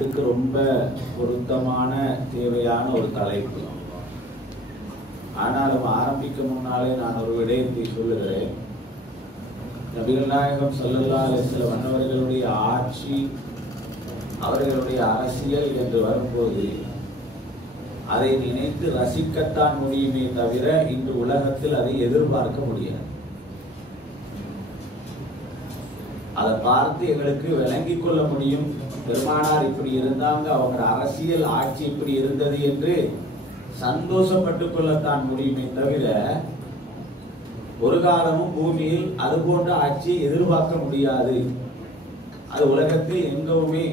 இதுக்கு ரொம்ப பொருத்தமான தேவையான ஒரு தலைப்பு. ஆனாலும் ஆரம்பிக்க முன்னாலே நான் ஒரு விடயத்தை சொல்லுகிறேன். நபிகள் நாயகம் ஸல்லல்லாஹு அலைஹி வஸல்லம் அவர்களுடைய ஆட்சி, அவர்களுடைய அரசியல் என்று வரும்போது அதை நினைத்து ரசிக்கத்தான் முடியுமே தவிர இன்று உலகத்தில் அதை எதிர்பார்க்க முடியாது. அதை பார்த்து எங்களுக்கு விளங்கிக் கொள்ள முடியும். பெருமானார் இப்படி இருந்தாங்க, அவங்க அரசியல் ஆட்சி இப்படி இருந்தது என்று சந்தோஷப்பட்டுக் கொள்ளத்தான் முடியுமே தவிர ஒரு காலமும் பூமியில் அது போன்ற ஆட்சியை எதிர்பார்க்க முடியாது. அது உலகத்தில் எங்குமே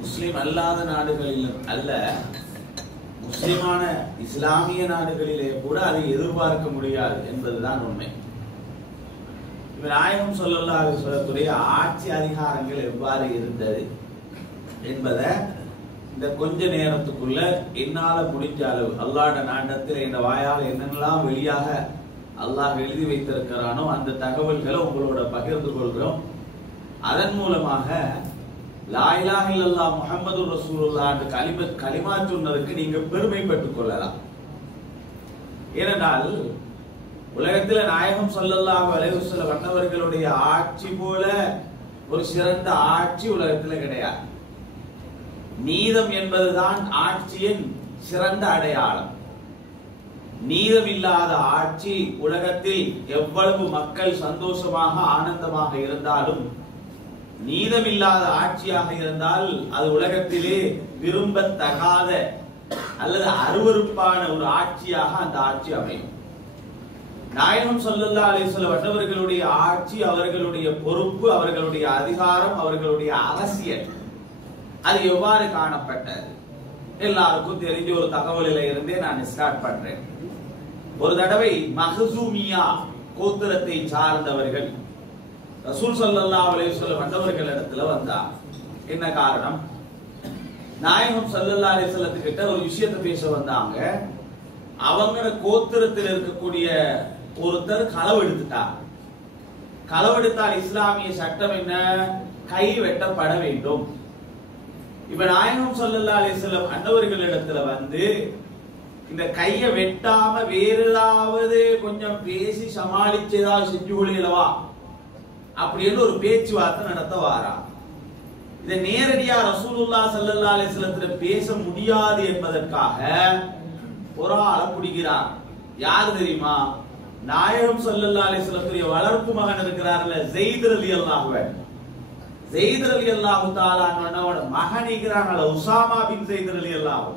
முஸ்லிம் அல்லாத நாடுகளில் அல்ல, முஸ்லிமான இஸ்லாமிய நாடுகளிலே கூட அதை எதிர்பார்க்க முடியாது என்பதுதான் உண்மை. நாயகம் ஸல்லல்லாஹு அலைஹி வஸல்லத்துடைய ஆட்சி அதிகாரங்கள் எவ்வாறு இருந்தது என்பதை இந்த கொஞ்ச நேரத்துக்குள்ள என்னால முடிஞ்ச அளவு அல்லாஹ்வுடைய நாட்டத்தில் இந்த வாயால் என்னென்னலாம் வெளியாக அல்லாஹ் எழுதி வைத்திருக்கிறானோ அந்த தகவல்களை உங்களோட பகிர்ந்து கொள்கிறோம். அதன் மூலமாக லா இலாஹ இல்லல்லாஹ் முஹம்மது ரசூலுல்லாஹ் என்ற கலிமா சொன்னதுக்கு நீங்க பெருமைப்பட்டுக் கொள்ளலாம். ஏனென்றால் உலகத்தில் நாயகம் ஸல்லல்லாஹு அலைஹி வஸல்லம் அவர்களுடைய ஆட்சி போல ஒரு சிறந்த ஆட்சி உலகத்தில் கிடையாது. நீதம் என்பதுதான் ஆட்சியின் சிறந்த அடையாளம். நீதம் இல்லாத ஆட்சி உலகத்தில் எவ்வளவு மக்கள் சந்தோஷமாக ஆனந்தமாக இருந்தாலும், நீதமில்லாத ஆட்சியாக இருந்தால் அது உலகத்திலே விரும்பத்தகாத அல்லது அருவருப்பான ஒரு ஆட்சியாக அந்த ஆட்சி அமையும். நாயகம் ஸல்லல்லாஹு அலைஹி வஸல்லம் அவர்களுடைய ஆட்சி, அவர்களுடைய பொறுப்பு, அவர்களுடைய அதிகாரம், அவர்களுடைய அரசியல் அது எவ்வாறு காணப்பட்டது எல்லாருக்கும் தெரிஞ்ச ஒரு தகவலில இருந்தே நான் ஸ்டார்ட் பண்றேன். ஒரு தடவை மஹ்சூமியா கோத்திரத்தை சார்ந்தவர்கள் ரசூல் ஸல்லல்லாஹு அலைஹி வஸல்லம் வந்தவர்களிடத்துல வந்தார். என்ன காரணம்? நாயகம் ஸல்லல்லாஹு அலைஹி வஸல்லம் கிட்ட ஒரு விஷயத்தை பேச வந்தாங்க. அவங்களோட கோத்திரத்தில் இருக்கக்கூடிய ஒருத்தர் களவெடுத்துட்டார். களவெடுத்தால் இஸ்லாமிய சட்டம் என்ன? கை வெட்டப்பட வேண்டும். இப்ப நாயகம் ஸல்லல்லாஹு அலைஹி வஸல்லம் அன்னவர்களிடத்துல வந்து இந்த கையை வெட்டாம வேற ஏதாவது கொஞ்சம் பேசி சமாளிச்சதா செஞ்சு கொள்ளவா அப்படின்னு ஒரு பேச்சுவார்த்தை நடத்த வாரா. இதை நேரடியா ரசூலுல்லாஹ் ஸல்லல்லாஹு அலைஹி வஸல்லம் பேச முடியாது என்பதற்காக ஒரு ஆளை பிடிக்கிறார். யார் தெரியுமா? நாயகம் ஸல்லல்லாஹு அலைஹி வஸல்லம் வளர்ப்பு மகன் இருக்கிறார்ல, ஸைத் ரலியல்லாஹு அன்ஹு. ஸைத் ரலியல்லாஹு தஆலா அன்ஹுவோட மகன் இருக்கிறாங்கல, உஸாமா பின் ஸைத் ரலியல்லாஹு.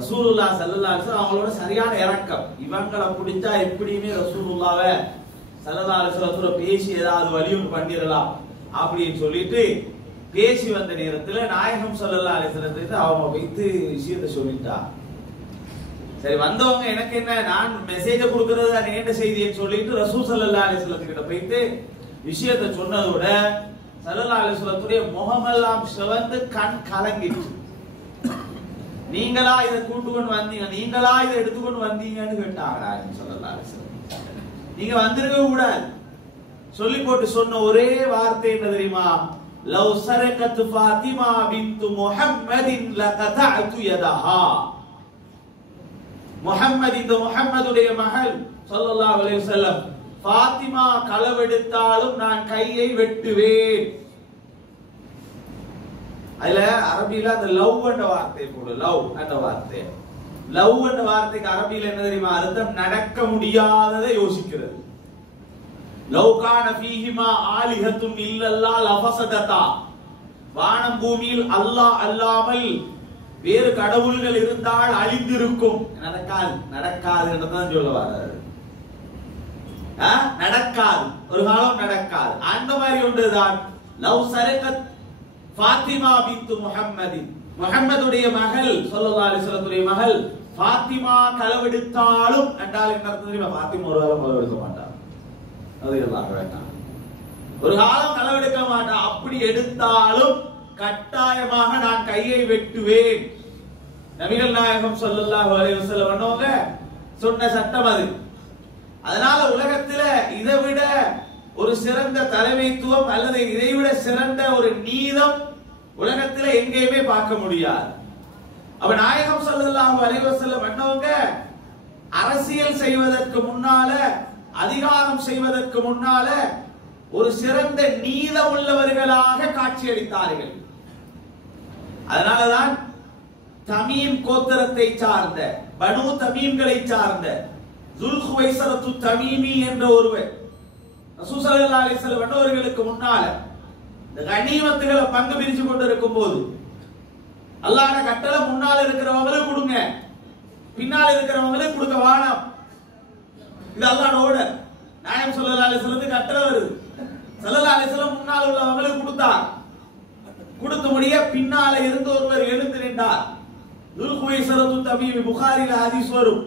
ரசூலுல்லாஹ் ஸல்லல்லாஹு அலைஹி வஸல்லம் அவங்களோட சரியான இரக்கம். இவங்களை பிடிச்சா எப்படியுமே ரசூலுல்லாஹ்வை ஸல்லல்லாஹு அலைஹி வஸல்லம் பேசி ஏதாவது வலியுறுத்தி பண்ணிரலாம் அப்படின்னு சொல்லிட்டு பேசி வந்த நேரத்துல நாயகம் ஸல்லல்லாஹு அலைஹி வஸல்லம் அவங்க வைத்து விஷயத்தை சொல்லிட்டா. சரி, வந்தவங்க எனக்கு என்ன, நான் மெசேஜ கொடுக்கிறது தான் என்ன செய்தின்னு சொல்லிட்டு ரசூல் ஸல்லல்லாஹு அலைஹி வஸல்லம் கிட்ட போயிட்டு விஷயத்தை சொன்னதோட ஸல்லல்லாஹு அலைஹி வஸல்லத்துடைய முகமெல்லாம் சிவந்து கண் கலங்கிட்டு, நீங்களா இதை கூட்டுக்கொண்டு வந்தீங்க, நீங்களா இதை எடுத்துக்கொண்டு வந்தீங்கன்னு கேட்டாங்க நாயகம் ஸல்லல்லாஹு அலைஹி வஸல்லம். நீங்க வந்திருக்க கூடாது சொல்லி போட்டு சொன்ன ஒரே வார்த்தை என்ன தெரியுமா? லவ் சரகத் ஃபாத்திமா பின்த் முஹம்மதின் லகதஅது யதஹா. முஹம்மது, இந்த முஹம்மதுடைய மகள் ஸல்லல்லாஹு அலைஹி வஸல்லம், ஃபாத்திமா களவெடுத்தாலும் நான் கையை வெட்டுவேன். அதுல அரபியில அந்த லவ் என்ற வார்த்தை போடு, லவ் என்ற வார்த்தை. லவ் என்ற வார்த்தைக்கு அரபியில என்ன தெரியுமா அர்த்தம்? நடக்க முடியாததை யோசிக்கிறது. லவ் கான ஃபீஹிமா ஆலிஹத்துன் இல்லல்லாஹ் லஃபஸததா. வானம் பூமியில் அல்லாஹ் அல்லாமல் வேறு கடவுள்கள் இருந்தால் அழிந்திருக்கும். நடக்காது, நடக்காது என்றுதான் சொல்ல வர்றாரு. நடக்காது, ஒரு காலம் நடக்காது. அந்த மாதிரி ஒன்றுதான் லவ் சரகத் ஃபாத்திமா பின்த் முஹம்மதின், முஹம்மதுடைய மகள் ஸல்லல்லாஹு அலைஹி வஸல்லத்துடைய மகள் ஃபாத்திமா களவெடுத்தாலும் என்றால் என்ன அர்த்தம் தெரியுமா? ஃபாத்திமா ஒரு காலம் களவெடுக்க மாட்டார், அது எல்லாம் வேண்டாம். ஒரு காலம் களவெடுக்க மாட்டார். அப்படி எடுத்தாலும் கட்டாயமாக நான் கையை வெட்டுவேன். நபிகள் நாயகம் ஸல்லல்லாஹு அலைஹி வஸல்லம் அன்னவங்க சொன்ன சட்டம் அது. அதனால உலகத்துல இதைவிட ஒரு சிறந்த தலைமைத்துவம் அல்லது இதைவிட சிறந்த ஒரு நீதம் உலகத்துல எங்கேயுமே பார்க்க முடியாது. அப்ப நாயகம் ஸல்லல்லாஹு அலைஹி வஸல்லம் அன்னவங்க அரசியல் செய்வதற்கு முன்னால, அதிகாரம் செய்வதற்கு முன்னால ஒரு சிறந்த நீதம் உள்ளவர்களாக காட்சியளித்தார்கள். அதனாலதான் தமீம் கோத்திரத்தை சார்ந்த, பனு தமீம்களை சார்ந்த ஸுல்ஹுவைஸரத்து தமீமி என்ற ஒருவர் ரசூல் ஸல்லல்லாஹு அலைஹி வஸல்லம் அவர்களுக்கு முன்னால இந்த கனிமத்துகளை பங்கு பிரிச்சு கொண்டிருக்கும் போது அல்லாஹ்வுடைய கட்டளை முன்னால இருக்கிறவங்களுக்கு கொடுங்க, பின்னால இருக்கிறவங்களுக்கு கொடுக்க வேணாம். இது அல்லாஹ்வுடைய ஆர்டர். நாயகம் ஸல்லல்லாஹு அலைஹி வஸல்லம் கட்டளை வருது. ஸல்லல்லாஹு அலைஹி வஸல்லம் முன்னால உள்ளவங்களுக்கு கொடுத்தார். கொடுத்த முடிய பின்னால இருந்து ஒருவர் எழுந்து நின்றார். ஸுல்ஹுவைஸரத்து தமீமி, புகாரில ஹதீஸ் வரும்.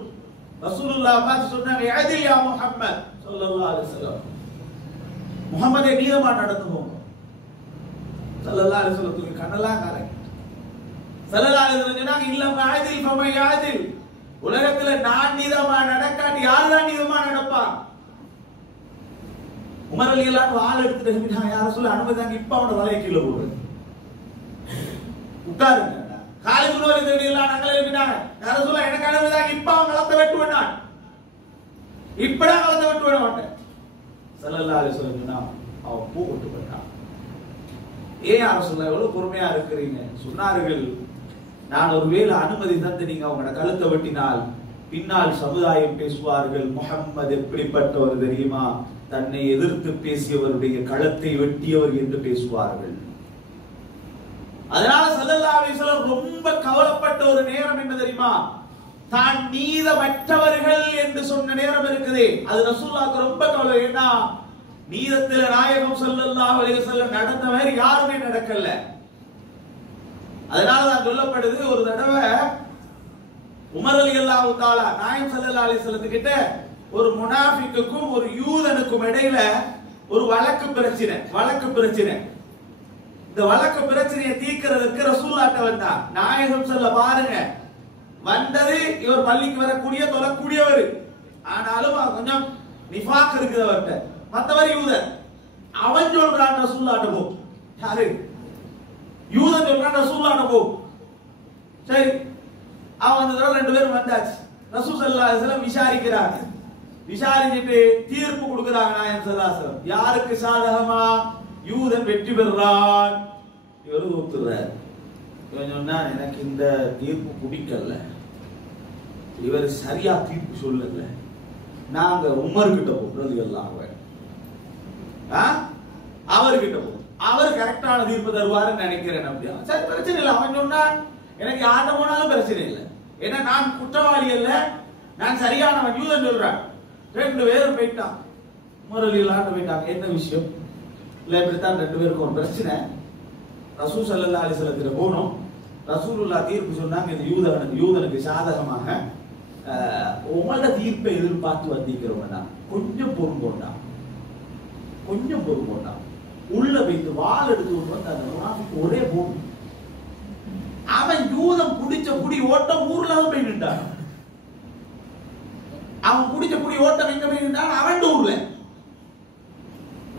ரசூலுல்லாஹ் பார்த்து சொன்னாங்க, "யஅதில் யா முஹம்மத் ஸல்லல்லாஹு அலைஹி வஸல்லம், முஹம்மதே நீதமா நடந்துக்கோங்க." ஸல்லல்லாஹு அலைஹி வஸல்லம் கண்ணெல்லாம் கரை. ஸல்லல்லாஹு அலைஹி வஸல்லம் சொன்னாங்க, "இல்லம் யஅதில் ஃபமன் யஅதில்." உலகத்துல நான் நீதமா நடக்காட்டி யார் தான் நீதமா நடப்பான்? உமர் ரலியல்லாஹு அன்ஹு ஆள் எடுத்துட்டு யார சொல்ல அனுமதி தாங்க, இப்ப அவனோட தலையை கீழே போடுறேன், உட்காருங்க. காலித் இப்னு வலீத் ரலியல்லாஹு அன்ஹு அங்க எழுப்பினாங்க, யார சொல்ல எனக்கு அனுமதி தாங்க, இப்ப அவன் களத்தை வெட்டுவேன், நான் இப்படா களத்தை வெட்டுவேன் மாட்டேன். ஸல்லல்லாஹு அலைஹி வஸல்லம் சொன்னாங்க, அவன் பூ கொண்டு போட்டான். ஏன் யார சொல்ல எவ்வளவு பொறுமையா இருக்கிறீங்க? சொன்னார்கள், நான் ஒருவேளை அனுமதி தந்து நீங்க அவங்களோட கழுத்தை வெட்டினால் பின்னால் சமுதாயம் பேசுவார்கள், முஹம்மது எப்படிப்பட்டவர் தெரியுமா, தன்னை எதிர்த்து பேசியவருடைய கழுத்தை வெட்டியவர் என்று பேசுவார்கள். அதனால ஸல்லல்லாஹு அலைஹி வஸல்லம் ரொம்ப கவலைப்பட்ட ஒரு நேரம் என்ன தெரியுமா? தான் நீதமற்றவர்கள் என்று சொன்ன நேரம் இருக்குது. அது ரசூலுல்லாஹ்க்கு ரொம்ப கவலை. ஏன்னா நீதத்தில் நாயகம் ஸல்லல்லாஹு அலைஹி வஸல்லம் நடந்த மாதிரி யாருமே நடக்கல. அதனால தான் சொல்லப்படுது, ஒரு தடவை உமர் ரலியல்லாஹு தஆலா நாயகம் ஸல்லல்லாஹு அலைஹி வஸல்லம் கிட்ட ஒரு முனாஃபிக்குக்கும் ஒரு யூதனுக்கும் இடையில ஒரு வழக்கு பிரச்சனை. இந்த வழக்கு பிரச்சனையை தீர்க்கிறதுக்கு ரசூலுல்லாஹ்ட்ட வந்தார். நாயகம் சொல்ல பாருங்க, வந்தது இவர் பள்ளிக்கு வரக்கூடிய தொழக்கூடியவர், ஆனாலும் கொஞ்சம் நிஃபாக் இருக்குது அவர்கிட்ட. மத்தவர் யூதன். அவன் சொல்றான் ரசூலுல்லாஹ்ட்ட போ. யாரு? யூதன் சொல்றான் ரசூலுல்லாஹ்ட்ட போ. சரி, அவன் வந்து ரெண்டு பேரும் வந்தாச்சு. ரசூல் ஸல்லல்லாஹு அலைஹி வஸல்லம் விசாரிக்கிறாங்க. விசாரிச்சுட்டு தீர்ப்பு கொடுக்கிறாங்க. நாயகம் ஸல்லல்லாஹு அலைஹி வஸல்லம் யாருக்கு சாதகமா? யூதன் வெற்றி பெறுறான். இவரு ஒத்துறார். இவன் சொன்னா, எனக்கு இந்த தீர்ப்பு பிடிக்கல, இவர் சரியா தீர்ப்பு சொல்லல, நாங்க உமர் கிட்ட போறது எல்லாம் அவர்கிட்ட போ, அவர் கரெக்டான தீர்ப்பு தருவாருன்னு நினைக்கிறேன். அப்படியா? சரி, பிரச்சனை இல்லை. அவன் சொன்னான், எனக்கு யார்ட்ட போனாலும் பிரச்சனை இல்லை, ஏன்னா நான் குற்றவாளி அல்ல, நான் சரியானவன். யூதன் சொல்றான். ரெண்டு பேரும் போயிட்டான், உமர் ரலியல்லாஹு போயிட்டாங்க. என்ன விஷயம்? இல்ல இப்படித்தான் ரெண்டு பேருக்கு ஒரு பிரச்சனை. ரசூல் ஸல்லல்லாஹு அலைஹி வஸல்லம் போனோம். ரசூலுல்லாஹ் தீர்ப்பு சொன்னாங்க, இந்த யூதனுக்கு சாதகமாக உங்களோட தீர்ப்பை எதிர்பார்த்து வந்திருக்கிறோம்னா கொஞ்சம் பொறுங்கோண்டா, உள்ள வைத்து வாள் எடுத்து வந்து அந்த முனாஃபிக் ஒரே போடு. அவன் யூதன் குடிச்ச குடி ஓட்டம் ஊர்ல போய் நின்றான். அவன் குடிச்ச குடி ஓட்டம் எங்க போய் நின்றான்? அவன் ஊர்ல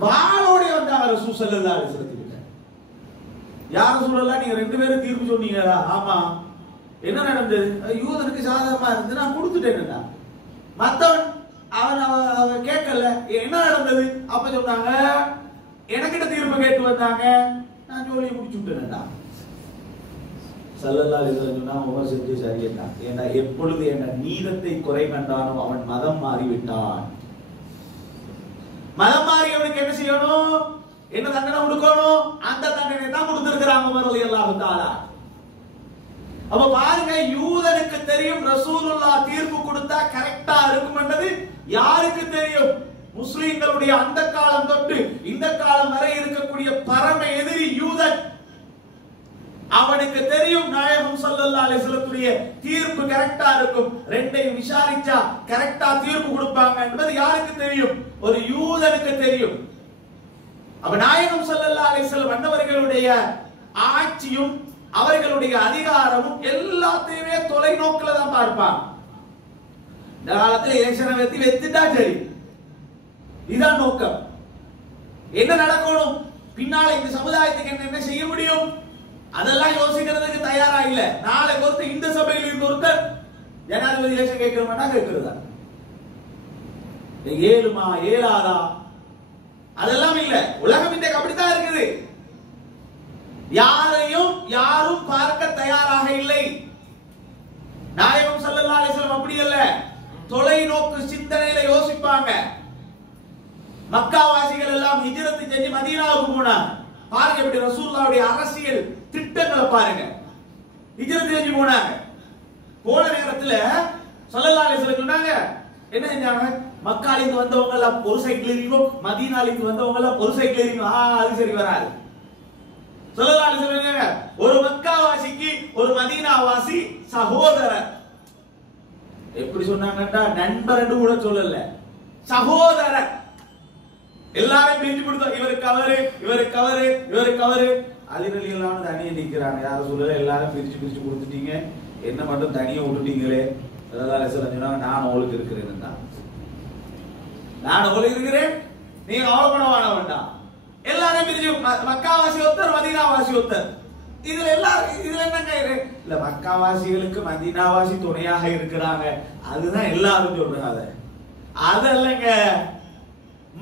வாளோட வந்தாங்க ரசூல் ஸல்லல்லாஹு அலைஹி வஸல்லம். யார சொல்லலாம், நீங்க ரெண்டு பேரும் தீர்ப்பு சொன்னீங்களா? ஆமா. என்ன நடந்தது? யூதனுக்கு சாதகமா இருந்து நான் கொடுத்துட்டேன்டா. மத்தவன் அவன் கேட்கல, என்ன நடந்தது? அப்ப சொன்னாங்க, எனக்கிட்ட தீர்ப்பு கேட்டு வந்தாங்க, நான் ஜோலியை முடிச்சு விட்டேன்டா. ஸல்லல்லாஹு அலைஹி வஸல்லம் சொன்னா, உமர் செஞ்சு சரியேண்டா. ஏன்னா எப்பொழுது என்ற நீதத்தை குறை கண்டானோ அவன் மதம் மாறிவிட்டான். மதம் மாறியவனுக்கு என்ன செய்யணும்? என்ன தண்டனை கொடுக்கணும்? அந்த தண்டனை தான் கொடுத்திருக்கிறாங்க உமர் ரலியல்லாஹு தஆலா. அப்ப பாருங்க, யூதனுக்கு தெரியும் ரசூலுல்லாஹ் தீர்ப்பு கொடுத்தா கரெக்டா இருக்கும்ன்றது யாருக்கு தெரியும்? முஸ்லிம்களுடைய அந்த காலம் தொட்டு இந்த காலம் வரை இருக்கக்கூடிய பரம எதிரி யூதன். அவனுக்கு தெரியும் நாயகம் ஸல்லல்லாஹு அலைஹி வஸல்லத்துடைய தீர்ப்பு கரெக்டா இருக்கும், ரெண்டையும் விசாரிச்சா கரெக்டா தீர்ப்பு கொடுப்பாங்க என்பது யாருக்கு தெரியும்? ஒரு யூதனுக்கு தெரியும். அப்ப நாயகம் ஸல்லல்லாஹு அலைஹி வஸல்லம் அன்னவர்களுடைய ஆட்சியும் அவர்களுடைய அதிகாரமும் எல்லாத்தையுமே தொலைநோக்கில தான் பார்ப்பாங்க. இந்த காலத்துல எலெக்ஷனை வெத்திட்டா சரி, இதுதான் நோக்கம். என்ன நடக்கணும், பின்னால இந்த சமுதாயத்துக்கு என்ன செய்ய முடியும், அதெல்லாம் யோசிக்கிறதுக்கு தயாரா இல்ல. நாளைக்கு ஒருத்தர் இந்த சபையில் இருந்து ஒருத்தர் ஜனாதிபதி எலெக்ஷன் கேட்கிறோம்னா கேட்கிறதா, ஏழுமா ஏழாதா, அதெல்லாம் இல்ல. உலகம் இன்றைக்கு அப்படித்தான் இருக்குது. யாரையும் யாரும் பார்க்க தயாராக இல்லை. நாயகம் ஸல்லல்லாஹு அலைஹி வஸல்லம் அப்படி அல்ல, தொலைநோக்கு சிந்தனையில யோசிப்பாங்க. மக்காவாசிகள் எல்லாம் ஹிஜ்ரத் செஞ்சு மதீனாவுக்கு போனாங்க. பாருங்க எப்படி ரசூலுல்லாஹ்வுடைய அரசியல் திட்டங்களை பாருங்க. ஹிஜ்ரத் செஞ்சு போனாங்க. போன நேரத்துல ஸல்லல்லாஹு அலைஹி வஸல்லம் சொன்னாங்க, என்ன செஞ்சாங்க, மக்காலிந்து வந்தவங்க எல்லாம் ஒரு சைக்கிள் ஏறிக்கும், மதீனாலிந்து வந்தவங்க எல்லாம் ஒரு சைக்கிள் ஏறிக்கும். அது சரி வராது. ஸல்லல்லாஹு அலைஹி வஸல்லம் ஒரு மக்காவாசிக்கு ஒரு மதீனாவாசி சகோதரர். எப்படி சொன்னாங்கடா, நண்பர் கூட சொல்லல, சகோதரர். எல்லாரும் பிரிஞ்சு கொடுத்தோம், இவருக்கு அவரு இவருக்கு அவரு இவருக்கு அவரு. அதிரலியெல்லாம் தனியா நிக்கிறாங்க, யாரும் சொல்லல, எல்லாரும் பிரிச்சு பிரிச்சு கொடுத்துட்டீங்க, என்ன மட்டும் தனியா விட்டுட்டீங்களே. ஸல்லல்லாஹு அலைஹி வஸல்லம் சொன்னாங்க, நான் உங்களுக்கு இருக்கிறேன் தான், நான் உங்களுக்கு இருக்கிறேன், நீங்க அவளப்பட வாழ வேண்டாம். எல்லாரும் பிரிச்சு மக்காவாசி ஒருத்தர் மதீனாவாசி ஒருத்தர். இதுல எல்லாரும் இதுல என்னங்க இல்ல, மக்காவாசிகளுக்கு மதீனாவாசி துணையாக இருக்கிறாங்க, அதுதான் எல்லாரும் சொல்றாங்க. அதல்லங்க,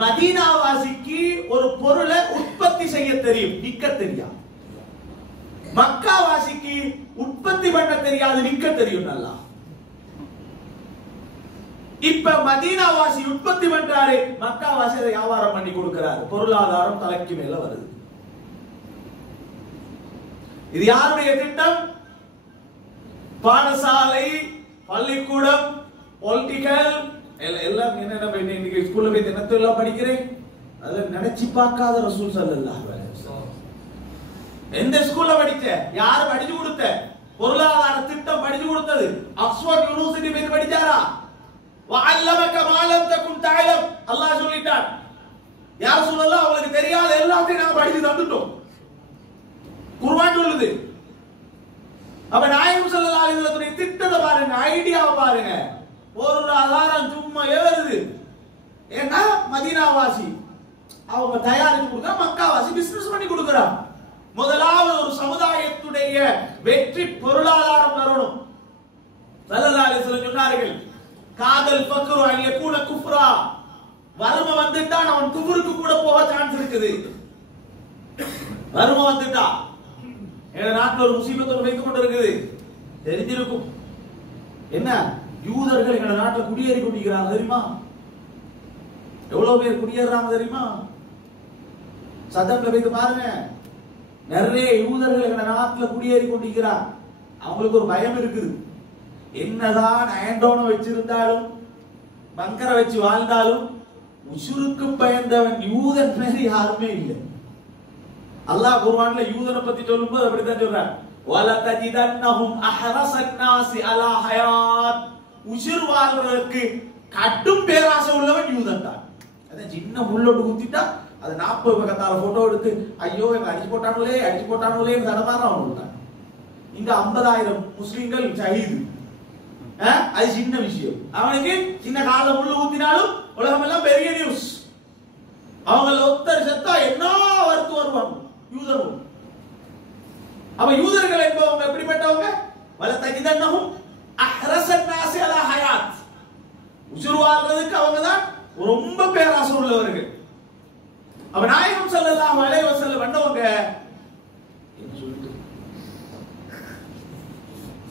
மதீனாவாசிக்கு ஒரு பொருளை உற்பத்தி செய்ய தெரியும், விற்க தெரியாது. மக்காவாசிக்கு உற்பத்தி பண்ண தெரியாது, விற்க தெரியும் நல்லா. இப்ப மதீனாவாசி உற்பத்தி பண்றாரு, மக்காவாசி அதை வியாபாரம் பண்ணி கொடுக்கிறாரு, பொருளாதாரம் தலைக்கு மேல வருது. இது யாருடைய திட்டம்? பாடசாலை, பள்ளிக்கூடம், பொலிட்டிக்கல் எல்லாம் என்னென்ன இன்னைக்கு ஸ்கூல்ல போய் தினத்தை எல்லாம் படிக்கிறேன், அதுல நினைச்சு பார்க்காத ரசூல் ஸல்லல்லாஹு அலைஹி வஸல்லம். எந்த ஸ்கூல்ல படிச்ச, யாரு படிச்சு கொடுத்த, பொருளாதார திட்டம் படிச்சு கொடுத்தது ஆக்ஸ்போர்ட் யூனிவர்சிட்டி போய் படிச்சாரா? வஅல்லமக மா லம் தகுன் தஅலம், அல்லாஹ் சொல்லிட்டான், யா ரசூலல்லாஹ் உங்களுக்கு தெரியாத எல்லாத்தையும் நாங்க படிச்சு தந்துட்டோம், குர்ஆன் சொல்லுது. அப்ப நாயகம் ஸல்லல்லாஹு அலைஹி வஸல்லம் திட்டத்தை பாருங்க, ஐடியாவை பாருங்க. பொருளாதாரம் சும்மா ஏறுது. ஏன்னா மதீனாவாசி அவங்க தயாரிச்சு கொடுத்தா, மக்காவாசி பிசினஸ் பண்ணி கொடுக்கிறான். முதலாவது ஒரு சமுதாயத்துடைய வெற்றி பொருளாதாரம் வரணும். ஸல்லல்லாஹு அலைஹி வஸல்லம் சொன்னார்கள், காதல் ஃபக்ரு அன் யகூன குஃப்ரா, வறுமை வந்துட்டா அவன் குஃப்ருக்கு கூட போக சான்ஸ் இருக்குது. வறுமை வந்துட்டா, எங்க நாட்டுல ஒரு முசீபத்தோடு வைத்துக் கொண்டு இருக்குது, தெரிஞ்சிருக்கும். என்ன, யூதர்கள் எங்க நாட்டுல குடியேறி கொண்டிருக்கிறாங்க தெரியுமா? எவ்வளவு பேர் குடியேறாங்க தெரியுமா? சத்தம்ல வைத்து பாருங்க, நிறைய யூதர்கள் எங்க நாட்டுல குடியேறி கொண்டிருக்கிறார். அவங்களுக்கு ஒரு பயம் இருக்குது, என்னதான் ஆண்டோன வச்சிருந்தாலும் பங்கரை வச்சு வாழ்ந்தாலும் முஷ்ரிக்கு பயந்தவன் யூதன் மாதிரி யாருமே இல்லை. அல்லாஹ் குர்ஆன்ல யூதனை பத்தி சொல்லும்போது அப்படித்தான் சொல்றான், வல தஜிதன்னஹும் அஹரஸன் நாஸி அலா ஹயாத், உயிர் வாழ்றதுக்கு கடும் பேராசை உள்ளவன் யூதன் தான். அத சின்ன முள்ளோடு குத்திட்டா அது 40 பக்கத்தால போட்டோ எடுத்து ஐயோ எங்க அடிச்சு போட்டானுங்களே தடமாறான் அவனுக்கு. இங்க 50,000 முஸ்லிம்கள் ஷஹீது, அது சின்ன விஷயம். அவனுக்கு சின்ன கால முள்ளு ஊத்தினாலும் உலகம் எல்லாம் பெரிய நியூஸ். அவங்க ஒருத்தர் செத்தா என்ன வருத்து வருவாங்க யூதர்கள். அப்ப யூதர்கள் என்பவங்க எப்படிப்பட்டவங்க? வல தஜிதன்னஹும் அஹ்ரஸன் நாஸி அலா ஹயாத், உயிர் வாழ்றதுக்கு அவங்க தான் ரொம்ப பேராசை உள்ளவர்கள். அப்ப நாயகம் ஸல்லல்லாஹு அலைஹி வஸல்லம் வந்தவங்க என்ன சொல்லிட்டு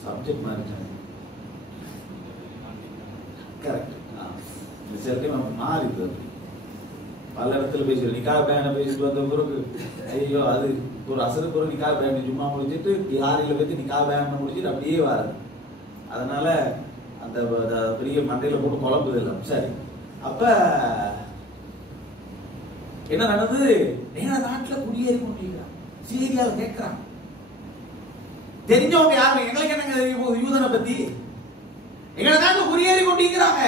சப்ஜெக்ட் மாறிட்டாங்க. கரெக்ட், ரிசல்ட் மாறிது. பல இடத்துல பேசுறோம், நிக்கா பேன பேசிட்டு வந்த பிறகு ஐயோ அது ஒரு அசருக்கு ஒரு நிக்கா பேன் சும்மா முடிச்சிட்டு யாரில பத்தி நிக்கா பேன் முடிச்சிட்டு அப்படியே வாருது. அதனால அந்த பெரிய மண்டையில போட்டு குழம்புது எல்லாம். சரி, அப்ப என்ன நடந்தது? எங்க நாட்டுல குடியேறி கொண்டிருக்கிறான், சீரியாவை கேட்கிறான். தெரிஞ்சவங்க யாருமே, எங்களுக்கு என்னங்க தெரியும் யூதனை பத்தி? எங்க நாட்டுல குடியேறி கொண்டிருக்கிறாங்க.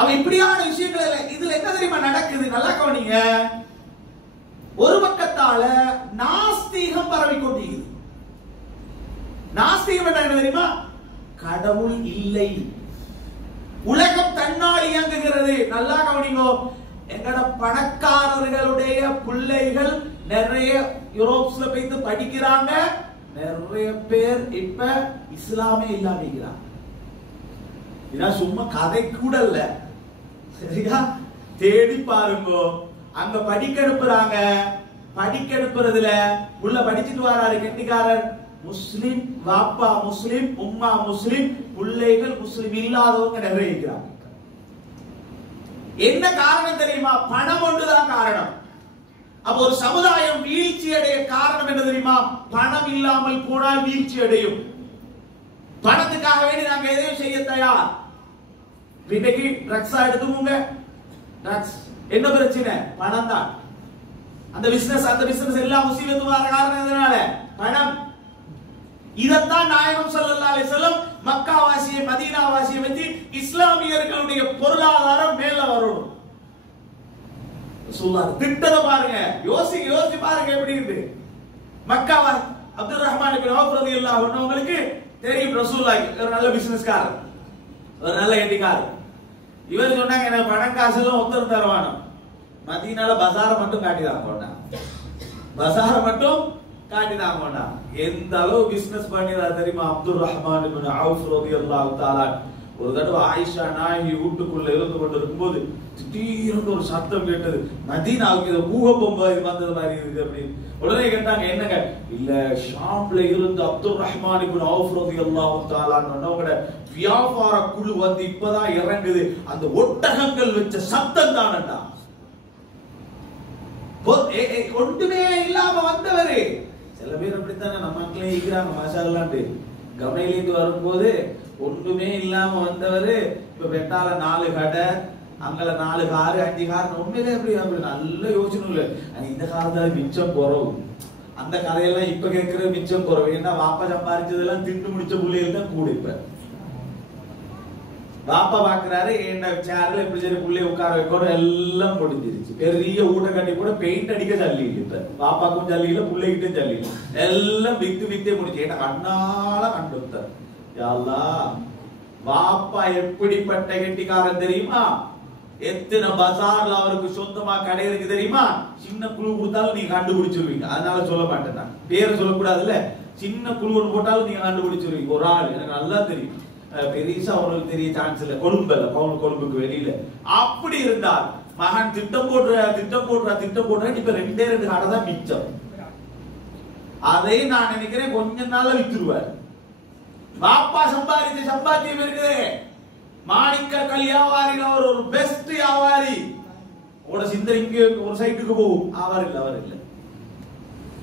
அவன் இப்படியான விஷயங்கள் இதுல என்ன தெரியுமா நடக்குது? நல்லா கவனிங்க. ஒரு பக்கத்தால நாஸ்திக என்ன தெரியுமா? கடவுள் இல்லை, உலகம் தன்னால் இயங்குகிறது. நல்லா கவனிங்கோ. எங்கட பணக்காரர்களுடைய பிள்ளைகள் நிறைய யூரோப்ஸ்ல போய் படிக்கிறாங்க. நிறைய பேர் இப்ப இஸ்லாமே இல்லாம இருக்கிறாங்க. இதான் சும்மா கதை கூட இல்ல, சரியா? தேடி பாருங்கோ. அங்க படிக்க அனுப்புறாங்க. படிக்க அனுப்புறதுல உள்ள படிச்சுட்டு வராரு கெட்டிக்காரர். முஸ்லிம் வாப்பா முஸ்லிம், உம்மா முஸ்லிம், பிள்ளைகள் முஸ்லிம் இல்லாதவங்க நிறைய இருக்கிறாங்க. என்ன காரணம் தெரியுமா? பணம் ஒன்றுதான் காரணம். அப்ப ஒரு சமுதாயம் வீழ்ச்சி அடைய காரணம் என்ன தெரியுமா? பணம் இல்லாமல் போனால் வீழ்ச்சி அடையும். பணத்துக்காக வேண்டி நாங்க எதையும் செய்ய தயார். இன்னைக்கு ட்ரக்ஸ் எடுத்துக்கோங்க. ட்ரக்ஸ் என்ன பிரச்சனை? பணம் தான். அந்த பிசினஸ் எல்லாம் முசீபத்து வர காரணம் எதனால? பணம். இதத்தான் நாயகம் ஸல்லல்லாஹு அலைஹி வஸல்லம் மக்காவாசியை மதீனாவாசியை வச்சு இஸ்லாமியர்களுடைய பொருளாதாரம் மேல வரணும் சொல்றாரு. திட்டத பாருங்க, யோசி பாருங்க எப்படி இருக்கு. மக்காவா அப்துல் ரஹ்மான் இப்னு அவுஃப் ரலியல்லாஹு அன்ஹு உங்களுக்கு தெரியும். ரசூலுல்லாஹி ஒரு நல்ல பிசினஸ்காரர், ஒரு நல்ல எண்டிக்காரர். இவர் சொன்னாங்க எனக்கு பணம் காசு எல்லாம் ஒருத்தர் தருவானோ, மதீனால பஜார மட்டும் காட்டிதான் போட்டான். பஜார மட்டும் காட்டிதான் போட்டான். எந்த அளவு பிசினஸ் பண்ணிடா தெரியுமா அப்துல் ரஹ்மான் இப்னு அவுஃப் ரலியல்லாஹு தஆலா. ஒரு தடவை ஆயிஷா நாயகி வீட்டுக்குள்ள இருந்து கொண்டு இருக்கும்போது திடீர்னு ஒரு சத்தம் கேட்டது. மதீனாவுக்கு ஏதோ பூகம்பம் வந்தது மாதிரி இருக்கு அப்படின்னு. உடனே கேட்டாங்க என்னங்க? இல்ல ஷாம்ல இருந்து அப்துல் ரஹ்மான் இப்னு அவுஃப் ரலியல்லாஹு தஆலா அவங்களோட வியாபார குழு வந்து இப்பதான் இறங்குது, அந்த ஒட்டகங்கள் வச்ச சத்தம் தானடா. ஒன்றுமே இல்லாம வந்தவரு. சில பேர் அப்படித்தானே நம்ம மக்களே இருக்கிறாங்க. மாஷாஅல்லாஹ் கமையிலிருந்து வரும்போது ஒன்றுமே இல்லாம வந்தவரு இப்ப வெட்டால 4 கடை, அங்கல 4 காரு 5 கார். உண்மையிலே அப்படி நல்ல யோசனை இல்ல. இந்த காலத்துல மிச்சம் குறவு. அந்த கதையெல்லாம் இப்ப கேட்கறது மிச்சம் குறவு. ஏன்னா வாப்பா சம்பாதிச்சதெல்லாம் திண்டு முடிச்ச பிள்ளைகள் தான் கூட. இப்ப வாப்பா பாக்குறாரு என்ன சேர்ல எப்படி சரி பிள்ளைய உட்கார வைக்கணும், எல்லாம் முடிஞ்சிருச்சு. பெரிய ஊட்ட கட்டி கூட பெயிண்ட் அடிக்க ஜல்லி இல்லை. இப்ப வாப்பாக்கும் ஜல்லி இல்ல, பிள்ளைகிட்டும் ஜல்லி இல்லை, எல்லாம் வித்தே முடிச்சு. ஏன்னா கண்ணால கண்டுத்தார். வாப்பா எப்படிப்பட்ட கெட்டிக்காரன் தெரியுமா? எத்தனை பஜார்ல அவருக்கு சொந்தமா கடை இருக்கு தெரியுமா? சின்ன குழு கொடுத்தாலும் நீங்க கண்டுபிடிச்சிருவீங்க. அதனால சொல்ல மாட்டேன், நான் பேரை சொல்லக்கூடாதுல்ல. சின்ன குழு ஒன்று போட்டாலும் நீங்க கண்டுபிடிச்சிருவீங்க. ஒரு ஆள் எனக்கு நல்லா தெரியும், பெரிசா அவங்களுக்கு தெரிய சான்ஸ் இல்ல. கொழும்புக்கு வெளியில அப்படி இருந்தால் மகன் திட்டம் போடுற இப்ப 2 கடை தான் மிச்சம். அதை நான் நினைக்கிறேன் கொஞ்ச நாள்ல வித்துருவார். பாப்பா சம்பாதிச்ச சம்பாத்தியம் இருக்குது. மாணிக்க கல் வியாபாரி அவர் ஒரு பெஸ்ட் வியாபாரி. உங்களோட சிந்தனை இங்க ஒரு சைட்டுக்கு போகும்.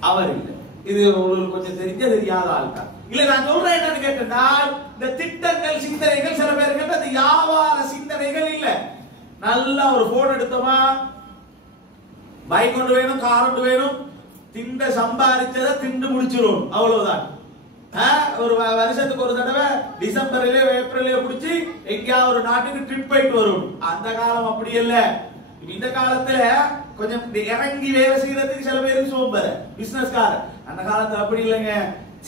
அவர் இல்ல. இது உங்களுக்கு கொஞ்சம் தெரியாத ஆள்கா இல்ல. நான் சொல்றேன் என்னன்னு கேட்டா, இந்த திட்டங்கள் சிந்தனைகள் சில பேருக்கு அந்த வியாபார சிந்தனைகள் இல்ல. நல்லா ஒரு போன் எடுத்தோமா, பைக் ஒன்று வேணும், கார் ஒன்று வேணும், திண்ட சம்பாதிச்சதை திண்டு முடிச்சிடும், அவ்வளவுதான். ஒரு வருஷத்துக்கு ஒரு தடவை டிசம்பர்லயோ ஏப்ரல்லயோ பிடிச்சி எங்கேயாவது ஒரு நாட்டுக்கு ட்ரிப் போயிட்டு வரும். அந்த காலம் அப்படி இல்ல. இந்த காலத்துல கொஞ்சம் இறங்கி வேலை செய்யறதுக்கு சில பேருக்கு சோம்பர் பிசினஸ்காரர். அந்த காலத்துல அப்படி இல்லைங்க.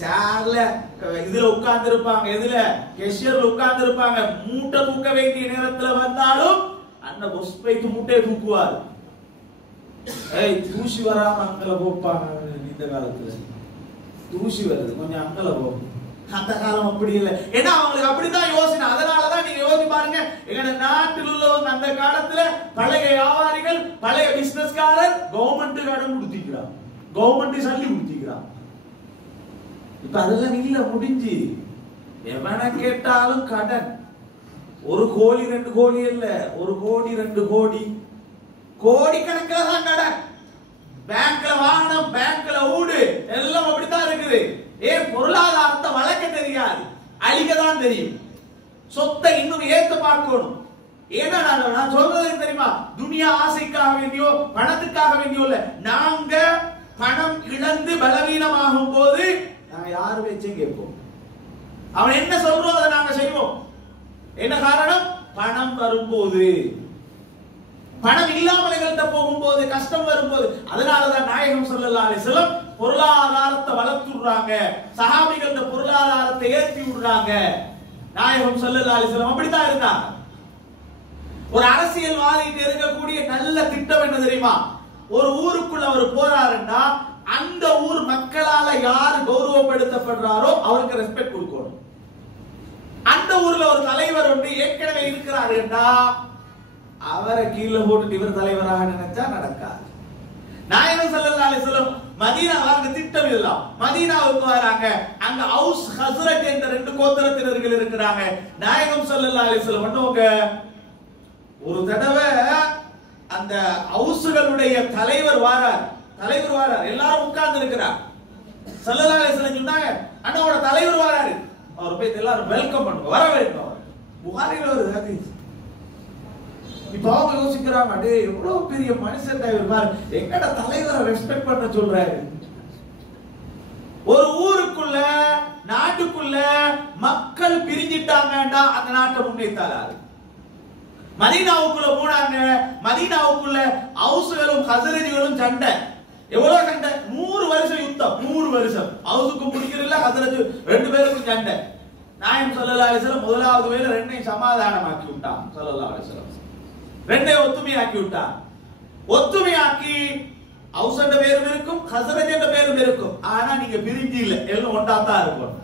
சேர்ல இதுல உட்கார்ந்து இருப்பாங்க, எதுல கெஷியர்ல உட்கார்ந்து இருப்பாங்க. மூட்டை தூக்க வேண்டிய நேரத்துல வந்தாலும் அந்த பொஸ் பைக்கு மூட்டையை தூக்குவார். தூசி வராம அங்கல போப்பாங்க. இந்த காலத்துல தூசி வருது, கொஞ்சம் அங்கல போகும். அந்த காலம் அப்படி இல்லை. ஏன்னா அவங்களுக்கு அப்படித்தான் யோசனை. அதனாலதான் நீங்க யோசி பாருங்க, எங்க நாட்டில் உள்ளவங்க அந்த காலத்துல பழைய வியாபாரிகள், பழைய பிசினஸ்காரர் கவர்மெண்ட் கடன் கொடுத்திக்கிறான், கவர்மெண்ட் சல்லி கொடுத்திக்கிறான். இப்ப அதெல்லாம் இல்ல, முடிஞ்சு. எவனை கேட்டாலும் கடன். 1 கோடி 2 கோடி இல்ல, 1 கோடி 2 கோடி, கோடிக்கணக்கில் தான் கடன். பேங்க்ல வாகனம், பேங்க்ல ஊடு, எல்லாம் அப்படித்தான் இருக்குது. பொருளாதாரத்தை வளர்க்க தெரியாது, அழிக்கதான் தெரியும். சொத்தை இன்னும் ஏத்து பார்க்கணும். ஏன்னா நான் சொல்றது தெரியுமா, துனியா ஆசைக்காக வேண்டியோ பணத்துக்காக வேண்டியோ இல்ல. நாங்க பணம் இழந்து பலவீனமாகும் போது நாங்க யாரு வச்சும் கேட்போம். அவன் என்ன சொல்றோம் அதை நாங்க செய்வோம். என்ன காரணம்? பணம் வரும்போது பணம் இல்லாமல்கிட்ட போகும்போது, கஷ்டம் வரும்போது. அதனாலதான் நாயகம் ஸல்லல்லாஹு அலைஹி வஸல்லம் பொருளாதாரத்தை வளர்த்துறாங்க, சஹாபிகளோட பொருளாதாரத்தை ஏற்றி விடுறாங்க. நாயகம் ஸல்லல்லாஹு அலைஹி வஸல்லம் அப்படித்தான் இருந்தாங்க. ஒரு அரசியல்வாதிக்கு இருக்கக்கூடிய நல்ல திட்டம் என்ன தெரியுமா? ஒரு ஊருக்குள்ள அவர் போறாருன்னா அந்த ஊர் மக்களால யார் கௌரவப்படுத்தப்படுறாரோ அவருக்கு ரெஸ்பெக்ட் கொடுக்கணும். அந்த ஊர்ல ஒரு தலைவர் ஒன்று ஏற்கனவே இருக்கிறாருன்னா அவரை கீழே போட்டு இவர் தலைவராக நினைச்சா நடக்காது. நாயகம் ஸல்லல்லாஹு அலைஹி வஸல்லம் மதீனாவுக்கு திட்டம் இல்லலாம். மதீனாவுக்கு வராங்க, அங்க அவுஸ் ஹஸ்ரஜ் என்ற ரெண்டு கோத்திரத்தினர்கள் இருக்கிறாங்க. நாயகம் ஸல்லல்லாஹு அலைஹி வஸல்லம் பண்ணுவாங்க, ஒரு தடவை அந்த அவுஸ்களுடைய தலைவர் வாரார், எல்லாரும் உட்கார்ந்து இருக்கிறார். ஸல்லல்லாஹு அலைஹி வஸல்லம் சொன்னாங்க, அண்ணாவோட தலைவர் வாராரு, அவர் போய் எல்லாரும் வெல்கம் பண்ணுங்க, வர வேண்டும். புகாரில ஒரு ஹதீஸ். இப்ப அவங்க யோசிக்கிறாங்க, அடே எவ்வளவு பெரிய மனுஷன் பாரு, எங்கட தலைவரை ரெஸ்பெக்ட் பண்ண சொல்றாரு. ஒரு ஊருக்குள்ள நாட்டுக்குள்ள மக்கள் பிரிஞ்சிட்டாங்கடா அந்த நாட்டை முன்னேற்றாரு. மதீனாவுக்குள்ள போனாங்க, மதீனாவுக்குள்ள அவுஸ்களும் ஹஸ்ரஜ்களும் சண்டை. எவ்வளவு சண்டை? 100 வருஷம் யுத்தம், 100 வருஷம். அவுஸுக்கும் பிடிக்கிறதில்ல, ஹஸ்ரஜ் ரெண்டு பேருக்கும் சண்டை. நாயகம் ஸல்லல்லாஹு அலைஹி வஸல்லம் முதலாவது வேளை ரெண்டையும் சமாதானமாக்கி விட்டான். ஸல்லல்லாஹு அலைஹி வஸல்லம் ரெண்டையும் ஒத்துமையாக்கி விட்டான். ஒத்துமையாக்கி அவுஸண்ட பேரும் இருக்கும், ஹஸ்ரஜ் என்ற பேரும் இருக்கும். ஆனா நீங்க பிரிஞ்சு இல்ல, எல்லாம் ஒன்றாத்தான் இருக்கும்.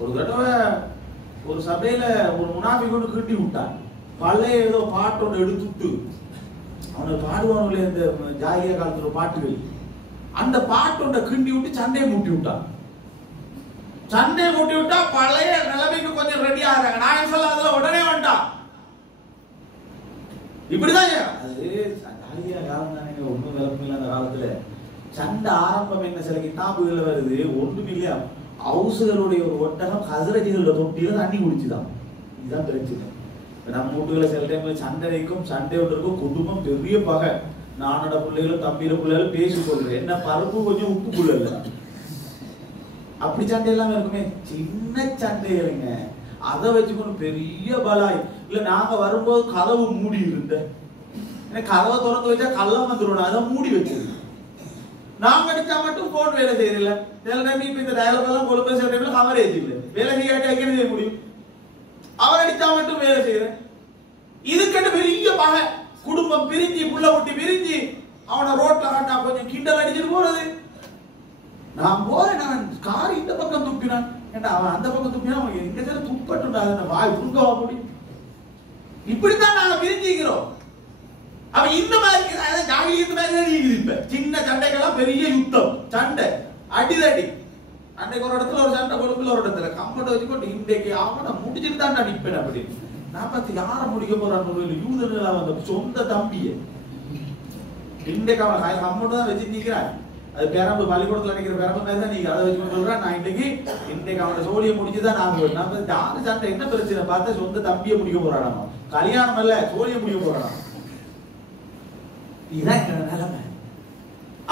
ஒரு தடவை ஒரு சபையில ஒரு முனாஃபிக் கிண்டி விட்டான். பழைய ஏதோ பாட்டோட எடுத்துட்டு அவனை பாடுவானுங்களே இந்த ஜாகிய காலத்துல பாட்டுகள், அந்த பாட்டோட கிண்டி விட்டு சண்டையை மூட்டி விட்டான். சண்டையை மூட்டி விட்டா பழைய நிலைமைக்கு கொஞ்சம் ரெடி ஆகிறாங்க. நாயகம் ஸல்லல்லாஹு அலைஹி வஸல்லம் உடனே வந்துட்டான். இப்படிதான் அது ஜாகிய காலம் தானே, ஒண்ணும் விளக்கம் அந்த காலத்துல. சண்டை ஆரம்பம் என்ன சில கிதாபுகள்ல வருது, ஒண்ணும் இல்லையா, அவுஸ்களுடைய ஒரு ஒட்டகம் ஹஸ்ரஜ்களோட தொட்டியில தண்ணி குடிச்சுதான். இதுதான் பிரச்சனை. நம்ம வீட்டுகளை சில டைம்ல சண்டை வைக்கும், சண்டை இருக்கும், குடும்பம் பெரிய பகை. நானோட பிள்ளைகளும் தம்பியோட பிள்ளைகளும் பேசி கொள்றேன், என்ன பருப்பு கொஞ்சம் உப்புக்குள்ள இல்ல, அப்படி சண்டை எல்லாம் இருக்குமே. சின்ன சண்டைகளுங்க, அதை வச்சுக்கணும் பெரிய பலாய். இல்ல நாங்க வரும்போது கதவு மூடி இருந்த, கதவை திறந்து வச்சா கள்ளம் வந்துடும், அதை மூடி வச்சிருக்கு. நாங்க அடிச்சா மட்டும் போன் வேலை செய்யல. சில டைம் இப்ப இந்த டயலாக் எல்லாம் கொழும்பு சில டைம்ல கவரேஜ் இல்லை, வேலை செய்யாட்டி வைக்க செய்ய முடியும். அவர் அடிச்சா மட்டும் வேலை செய்யறேன். இதுக்கிட்ட பெரிய பகை, குடும்பம் பிரிஞ்சு, புள்ள குட்டி பிரிஞ்சு, அவனை ரோட்ல காட்டா கொஞ்சம் கிண்டல் அடிச்சுட்டு போறது. நான் போறேன், நான் கார் இந்த பக்கம் துப்பினான், ஏண்டா அவன் அந்த பக்கம் துப்பினா அவன் எங்க சேர துப்பட்டுண்டா, வாய் புருங்கவா முடி. இப்படித்தான் நாங்க பிரிஞ்சுக்கிறோம். அவன் இந்த மாதிரி ஜாகிலியத்து மாதிரி தான் நீங்க இப்ப சின்ன சண்டைக்கெல்லாம் பெரிய யுத்தம், சண்டை அடிதடி. அன்னைக்கு ஒரு இடத்துல ஒரு சண்டை, கொழும்புல ஒரு இடத்துல கம்பெட்டை வச்சுக்கொண்டு இன்றைக்கு அவனை முடிச்சுட்டு தான் நிற்பேன். அப்படி நான் பார்த்து யாரை முடிக்க போறான்னு யூதன் அந்த சொந்த தம்பிய இன்றைக்கு அவன் கம்பெட்டை தான் வச்சு நிற்கிறான். அது பெரம்பு பள்ளிக்கூடத்துல நினைக்கிற பெரம்பு மாதிரி தான் நீங்க அதை வச்சு சொல்றேன். நான் இன்றைக்கு அவனோட சோழியை முடிச்சுதான் நான் நம்ம யாரு சண்டை என்ன பிரச்சனை பார்த்தா சொந்த தம்பியை முடிக்க போறான். கல்யாணம் இல்ல, சோழியை முடிக்க போறான். இதுதான் நிலைமை.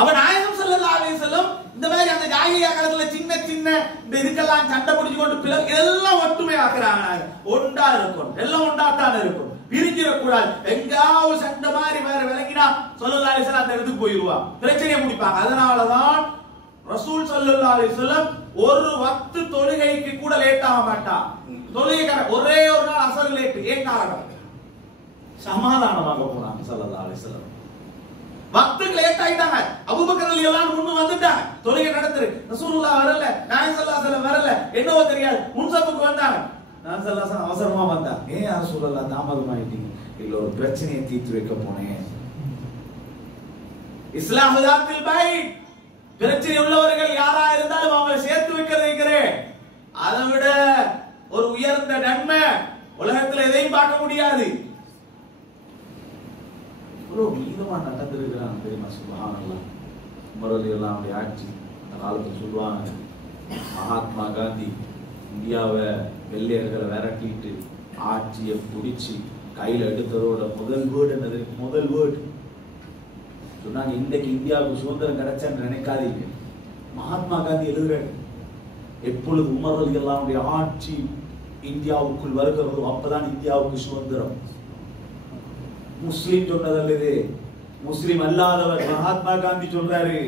அவன் நாயகம் ஸல்லல்லாஹு அலைஹி வஸல்லம் இந்த மாதிரி அந்த ஜாகிலியா காலத்துல சின்ன சின்ன இந்த இதுக்கெல்லாம் சண்டை பிடிச்சு கொண்டு எல்லாம் ஒற்றுமை ஆக்குறாங்க. ஒன்றா இருக்கும், எல்லாம் ஒன்றாத்தான் இருக்கும், பிரிஞ்சிடக்கூடாது. எங்காவது சண்டை மாதிரி வேற விளங்கினா ஸல்லல்லாஹு அலைஹி வஸல்லம் அந்த இடத்துக்கு போயிடுவான், பிரச்சனையை முடிப்பாங்க. அதனாலதான் ரசூல் ஸல்லல்லாஹு அலைஹி வஸல்லம் ஒரு வக்து தொழுகைக்கு கூட லேட் ஆக மாட்டான். தொழுகை ஒரே ஒரு நாள் அசர் லேட். ஏன் காரணம்? சமாதானமாக போனாங்க ஸல்லல்லாஹு அலைஹி வஸல்லம். வக்துக்கு லேட் ஆயிட்டாங்க, அபூபக்கர் ரலியல்லாஹு முன்ன வந்துட்டாங்க, தொழுகை நடத்துது. ரசூலுல்லாஹ் வரல, நாயகம் ஸல்லல்லாஹு அலைஹி வஸல்லம் வரல, என்னவோ தெரியாது, முன்சப்புக்கு வந்தாங்க. நாயகம் ஸல்லல்லாஹு அலைஹி வஸல்லம் அவசரமா வந்தாங்க. ஏன் யா ரசூலுல்லாஹ் தாமதமாயிட்டீங்க? இல்ல ஒரு பிரச்சனையை தீர்த்து வைக்க போனேன். இஸ்லாஹு தாத்தில் பைத், பிரச்சனை உள்ளவர்கள் யாரா இருந்தாலும் அவங்களை சேர்த்து வைக்கிறேன். அதை விட ஒரு உயர்ந்த நன்மை உலகத்துல எதையும் பார்க்க முடியாது. மீதமா நடந்திருக்கிறாங்க தெரியுமா? சுப்ஹானல்லாஹ். உமர் ரலியல்லாஹு அன்ஹு ஆட்சி அந்த காலத்துல சொல்லுவாங்க, மகாத்மா காந்தி இந்தியாவை வெள்ளையர்களை விரட்டிட்டு ஆட்சியை பிடிச்சி கையில எடுத்ததோட முதல் வேர்டு என்னது? முதல் வேர்டு சொன்னாங்க, இன்றைக்கு இந்தியாவுக்கு சுதந்திரம் கிடைச்சான்னு நினைக்காதீங்க. மகாத்மா காந்தி எழுதுறாரு, எப்பொழுது உமர் ரலியல்லாஹு அன்ஹு ஆட்சி இந்தியாவுக்குள் வருகிறதோ அப்பதான் இந்தியாவுக்கு சுதந்திரம். முஸ்லிம் சொன்னதல்ல இது, முஸ்லிம் அல்லாதவர் மகாத்மா காந்தி சொல்றாரு.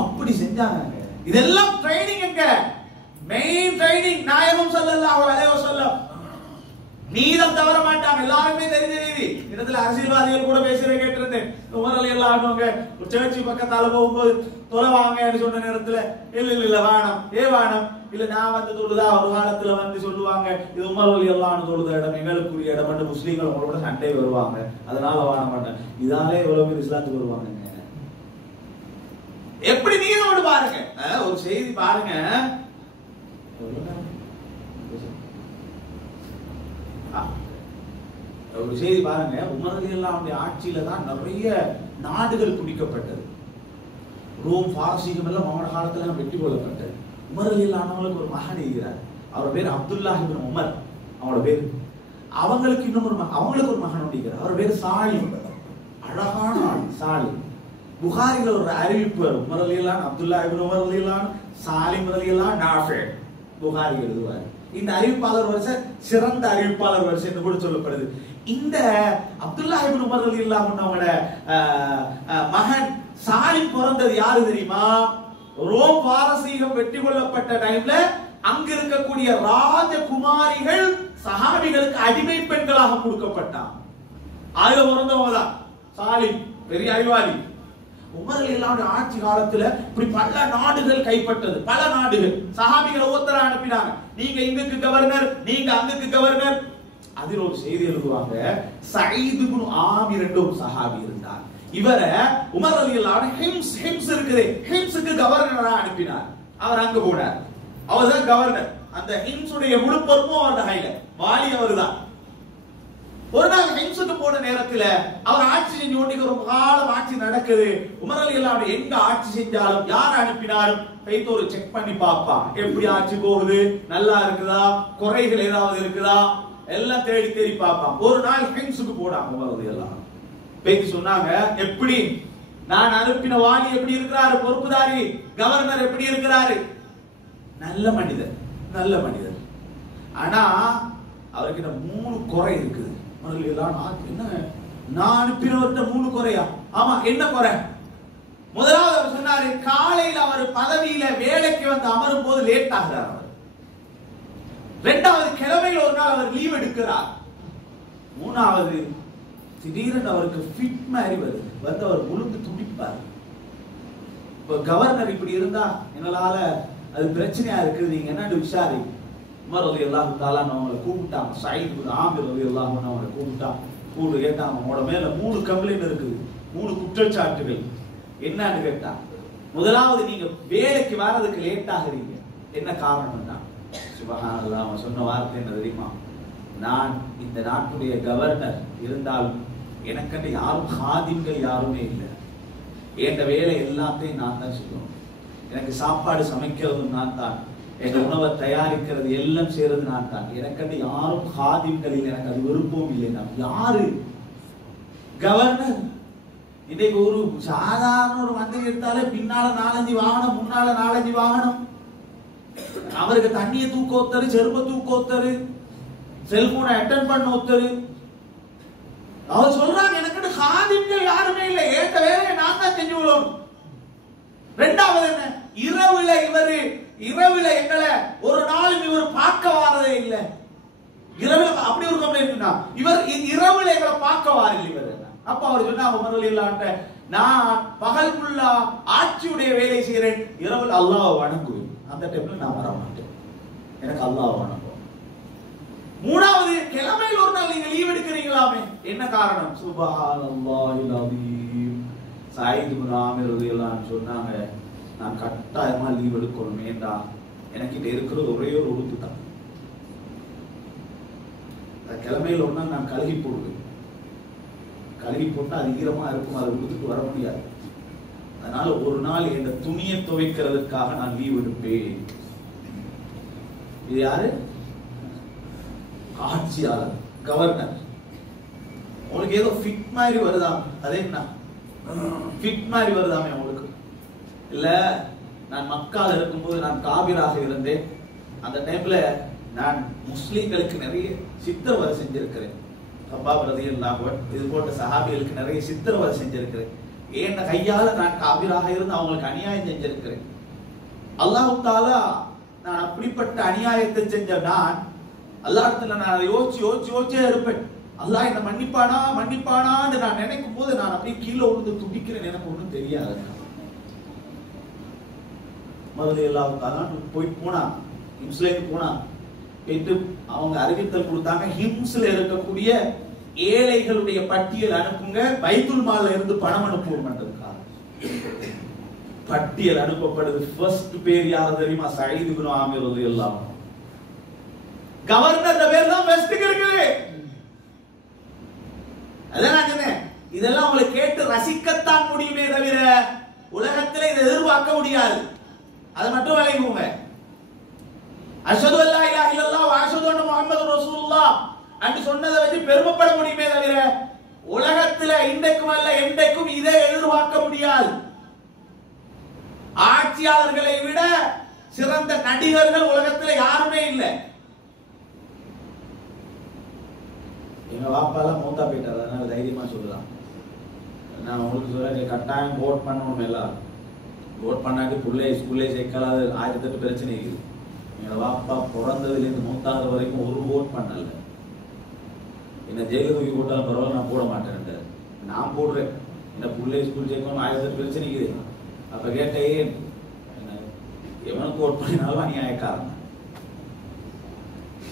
அப்படி செஞ்சாங்க. இதெல்லாம் ட்ரைனிங் எங்க? மெயின் ட்ரைனிங் நாயகம் ஸல்லல்லாஹு அலைஹி வஸல்லம். நீதம் தவற மாட்டாங்க, எல்லாருமே தெரிஞ்ச நீதி. இடத்துல அரசியல்வாதிகள் கூட பேசுறத கேட்டிருந்தேன். உமர் ரலியல்லாஹு அன்ஹு ஒரு சர்ச் பக்கத்தால போகும்போது தொலைவாங்கன்னு சொன்ன நேரத்துல இல்ல வானம், வானம் இல்ல நான் வந்து தொழுதா ஒரு காலத்துல வந்து சொல்லுவாங்க இது உமர் ரலியல்லாஹு அன்ஹு தொழுத இடம், எங்களுக்குரிய இடம், முஸ்லீம்கள் உங்களோட சண்டை வருவாங்க, அதனால வானம் மாட்டேன். இதாலே எவ்வளவு பேர் இஸ்லாத்துக்கு வருவாங்க. எப்படி நீதோடு பாருங்க. ஒரு செய்தி பாருங்க, ஒரு செய்தி பாருங்க. உமர் ரலியல்லாஹு அன்ஹு ஆட்சியில தான் நிறைய நாடுகள் பிடிக்கப்பட்டது. ரோம் பாரசீகம் எல்லாம் அவன காலத்துல வெற்றி கொள்ளப்பட்டது. உமர் ரலியல்லாஹு அன்ஹுவுக்கு ஒரு மகன் இருக்கிறார். அவர் பேர் அப்துல்லாஹ் இப்னு உமர். அவரோட பேர். அவங்களுக்கு இன்னொரு அவங்களுக்கு ஒரு மகன் இருக்கிறார். அவர் பேர் சாலிம். அழகான ஆள் சாலிம். புகாரில ஒரு அறிவிப்பு வரும். உமர் ரலியல்லாஹு அன்ஹு அப்துல்லாஹ் இப்னு உமர் ரலியல்லாஹு அன்ஹு சாலிம் ரலியல்லாஹு அன்ஹு நாஃபி. புகாரி எழுதுவார். இந்த அறிவிப்பாளர் வரிசை சிறந்த அறிவிப்பாளர் வரிசை என்று கூட சொல்லப்படுது. இந்த அப்துல்லாஹ் இப்னு உமர் ரலியல்லாஹு அன்ஹுவோட மகன் சாலிம் பிறந்தது யாரு தெரியுமா? ரோம் பாரசீகம் வெற்றி கொள்ளப்பட்ட டைம்ல அங்க இருக்கக்கூடிய ராஜகுமாரிகள் சஹாபிகளுக்கு அடிமை பெண்களாக கொடுக்கப்பட்டான். ஆயுத பிறந்தவங்க தான் சாலிம், பெரிய அறிவாளி. உமர் ரலியல்லாஹு அன்ஹு ஆட்சி காலத்துல இப்படி பல நாடுகள் கைப்பற்றது. பல நாடுகள் சஹாபிகள் ஒவ்வொருத்தர அனுப்பினாங்க. நீங்க இங்குக்கு கவர்னர், நீங்க அங்குக்கு கவர்னர். அதில் ஒரு செய்தி எழுதுவாங்க, சயீத் இப்னு ஆமிர் என்ற ஒரு சஹாபி இருந்தார். இவரை உமர் ரலியல்லாஹு அன்ஹு ஹிம்ஸ் இருக்குது, ஹிம்ஸுக்கு கவர்னரா அனுப்பினார். அவர் அங்க போனார். அவர் தான் கவர்னர். அந்த ஹிம்ஸுடைய முழு பொறுப்பும் அவருடைய கையில, வாலி அவர்தான். ஒரு நாள் ஹிம்ஸுக்கு போன நேரத்துல அவர் ஆட்சி செஞ்சு கொண்டு ஒரு காலம் ஆட்சி நடக்குது. உமர் ரலியல்லாஹு அன்ஹு எங்க ஆட்சி செஞ்சாலும் யார் அனுப்பினாலும் போயிட்டு ஒரு செக் பண்ணி பாப்பான். எப்படி ஆட்சி போகுது, நல்லா இருக்குதா, குறைகள் ஏதாவது இருக்குதா, எல்லாம் தேடி தேடி பார்ப்பான். ஒரு நாள் ஹிம்ஸுக்கு போனாங்க உமர் ரலியல்லாஹு அன்ஹு. பேசி சொன்னாங்க, எப்படி நான் அனுப்பின வாலி எப்படி இருக்கிறாரு, பொறுப்புதாரி கவர்னர் எப்படி இருக்கிறாரு? நல்ல மனிதர், நல்ல மனிதர். ஆனா அவருக்கு 3 குறை இருக்குது. என்ன நான் அனுப்பினவர்கிட்ட 3 குறையா? ஆமா, என்ன குறை? முதலாவது அவர் சொன்னாரு, காலையில் அவர் பதவியில வேலைக்கு வந்து அமரும் போது லேட் ஆகிறார் அவர். இரண்டாவது, கிழமையில் ஒரு நாள் அவர் லீவ் எடுக்கிறார். மூணாவது, திடீரென்று அவருக்கு ஃபிட் மாதிரி வருது, வந்து அவர் முழுந்து துடிப்பார். இப்ப கவர்னர் இப்படி இருந்தா எங்களால அது பிரச்சனையா இருக்குது, நீங்க என்னன்னு விசாரி. உமர் ரலியல்லாஹு தஆலா அவங்களை கூப்பிட்டாங்க. சயீத் இப்னு ஆமிர் ரலியல்லாஹு அன்ஹு அவங்களை கூப்பிட்டாங்க. கூப்பிட்டு கேட்டாங்க, உங்களோட மேல 3 கம்ப்ளைண்ட் இருக்குது, 3 குற்றச்சாட்டுகள். என்னன்னு கேட்டா, முதலாவது நீங்க வேலைக்கு வர்றதுக்கு லேட் ஆகுறீங்க, என்ன காரணம்னா? சுப்ஹானல்லாஹ், அவன் சொன்ன வார்த்தை என்ன தெரியுமா? நான் இந்த நாட்டுடைய கவர்னர் இருந்தாலும் எனக்கு யாரும் ஹாதிம்கள் யாருமே இல்லை. என் வேலை எல்லாத்தையும் நான் தான் செய்யணும். எனக்கு சாப்பாடு சமைக்கிறதும் நான் தான், என் உணவை தயாரிக்கிறது எல்லாம் செய்யறது நான் தான். எனக்கு யாரும் ஹாதிம்கள் இல்லை, எனக்கு அது விருப்பம் இல்லை. நான் யாரு? கவர்னர். இன்னைக்கு ஒரு சாதாரண ஒரு மந்திரி எடுத்தாலே பின்னால 4-5 வாகனம், முன்னால 4-5 வாகனம். அவருக்கு தண்ணியை தூக்க ஒத்தரு, செருப்பை தூக்க ஒத்தரு, செல்போனை அட்டெண்ட் பண்ண ஒத்தரு. அவர் சொல்றாங்க, எனக்கு ஹாதிம்கள் யாருமே இல்லை, ஏத்த வேலையை நான் தான் செஞ்சு விடுவோம். ரெண்டாவது என்ன? இரவுல எங்களை ஒரு நாளும் இவர் பார்க்க வாரதே இல்லை. இரவுல அப்படி ஒரு கம்ப்ளைண்ட். இவர் இரவுல எங்களை பார்க்க வாரில்லை இவர். அப்ப அவர் சொன்னா, உமர் ரலியல்லாஹு அன்ஹு, நான் பகலுக்குள்ள ஆட்சியுடைய வேலை செய்கிறேன், இரவுல அல்லாஹ்வை வணங்குவேன். அந்த டைம்ல நான் வர மாட்டேன், எனக்கு அல்லாஹ்வை வணங்குவேன். மூணாவது, கிழமையில் ஒரு நாள் நீங்க லீவ் எடுக்கிறீங்களாமே, என்ன காரணம்? சுப்ஹானல்லாஹில் அஸீம். சயீத் இப்னு ஆமிர் ரலியல்லாஹு அன்ஹு சொன்னாங்க, நான் கட்டாயமா லீவ் எடுக்கணும். ஏண்டா, எனக்கு கிட்ட இருக்கிறது ஒரே ஒரு உடுப்பு தான். கிழமையில் ஒரு நாள் நான் கழுகி போடுவேன். கழுகி போட்டா அது ஈரமா இருக்கும், அதை உடுத்துட்டு வர முடியாது. அதனால ஒரு நாள் என் துணியை துவைக்கிறதுக்காக நான் லீவ் எடுப்பேன். இது யாரு? ஆட்சியாளர், கவர்னர். உங்களுக்கு ஏதோ ஃபிட் மாதிரி வருதா? அது என்ன ஃபிட் மாதிரி வருதாமே உங்களுக்கு? இல்ல, நான் மக்கால இருக்கும்போது நான் காபிராக இருந்தேன். அந்த டைம்ல நான் முஸ்லீம்களுக்கு நிறைய சித்திரவதை செஞ்சிருக்கிறேன். கப்பாப் ரலியல்லாஹு அன்ஹு இது போன்ற சஹாபிகளுக்கு நிறைய சித்திரவதை செஞ்சிருக்கிறேன். ஏன் கையால நான் காபிராக இருந்து அவங்களுக்கு அநியாயம் செஞ்சிருக்கிறேன். அல்லாஹ் தஆலா நான் அப்படிப்பட்ட அநியாயத்தை செஞ்ச நான் அல்லாஹ்விடத்துல நான் யோசிச்சே இருப்பேன். அல்லாஹ் என்ன மன்னிப்பானான்னு நான் நினைக்கும் போது நான் அப்படியே கீழே விழுந்து துடிக்கிறேன். எனக்கு ஒன்றும் தெரியாது. முதல்ல எல்லாரும் போனா ஹிம்ஸ்லேக்கு போனா போயிட்டு அவங்க அறிவித்தல் கொடுத்தாங்க. ஹிம்ஸ்ல இருக்கக்கூடிய ஏழைகளுடைய பட்டியல் அனுப்புங்க, பைத்துல் மால்ல இருந்து பணம் அனுப்புவோம். பட்டியல் அனுப்பப்படுது. ஃபர்ஸ்ட் பேர் யார் தெரியுமா? சயீத் இப்னு ஆமிர் ரலியல்லாஹு அன்ஹு. கவர்னர் பேர் தான் பெஸ்ட்க்கு இருக்குது. அதான் நான் சொன்னேன், இதெல்லாம் உங்களை கேட்டு ரசிக்கத்தான் முடியுமே தவிர உலகத்தில் இதை எதிர்பார்க்க முடியாது. அதை மட்டும் விளைவுங்க. அஷ்ஹது அல்லா இலாஹ இல்லல்லாஹ் வ அஷ்ஹது அன்ன முஹம்மது ரசூலுல்லாஹ் என்று சொன்னதை வச்சு பெருமைப்பட முடியுமே தவிர உலகத்தில் இன்றைக்கும் அல்ல என்றைக்கும் இதை எதிர்பார்க்க முடியாது. ஆட்சியாளர்களை விட சிறந்த நடிகர்கள் உலகத்தில் யாருமே இல்லை. எங்க வாப்பாலாம் மூத்தா போயிட்டார், அதனால தைரியமா சொல்லலாம். நான் உங்களுக்கு சொல்ல கட்டாயம் ஓட் பண்ணணும். எல்லாம் ஓட் பண்ணாட்டி பிள்ளை ஸ்கூல்லே சேர்க்கலாது 1008 பிரச்சனை இருக்குது. எங்க வாப்பா பிறந்ததுலேருந்து மூத்தாவது வரைக்கும் ஒரு ஓட் பண்ணல. என்ன ஜெயிலுக்கு தூக்கி போட்டாலும் பரவாயில்ல, நான் போட மாட்டேன். நான் போடுறேன். என்ன பிள்ளை ஸ்கூல் சேர்க்கணும் 1008 பிரச்சனை இருக்குது. அப்ப கேட்டேன், எவனுக்கு ஓட் பண்ணினாலும் அநியாயக்காரன்,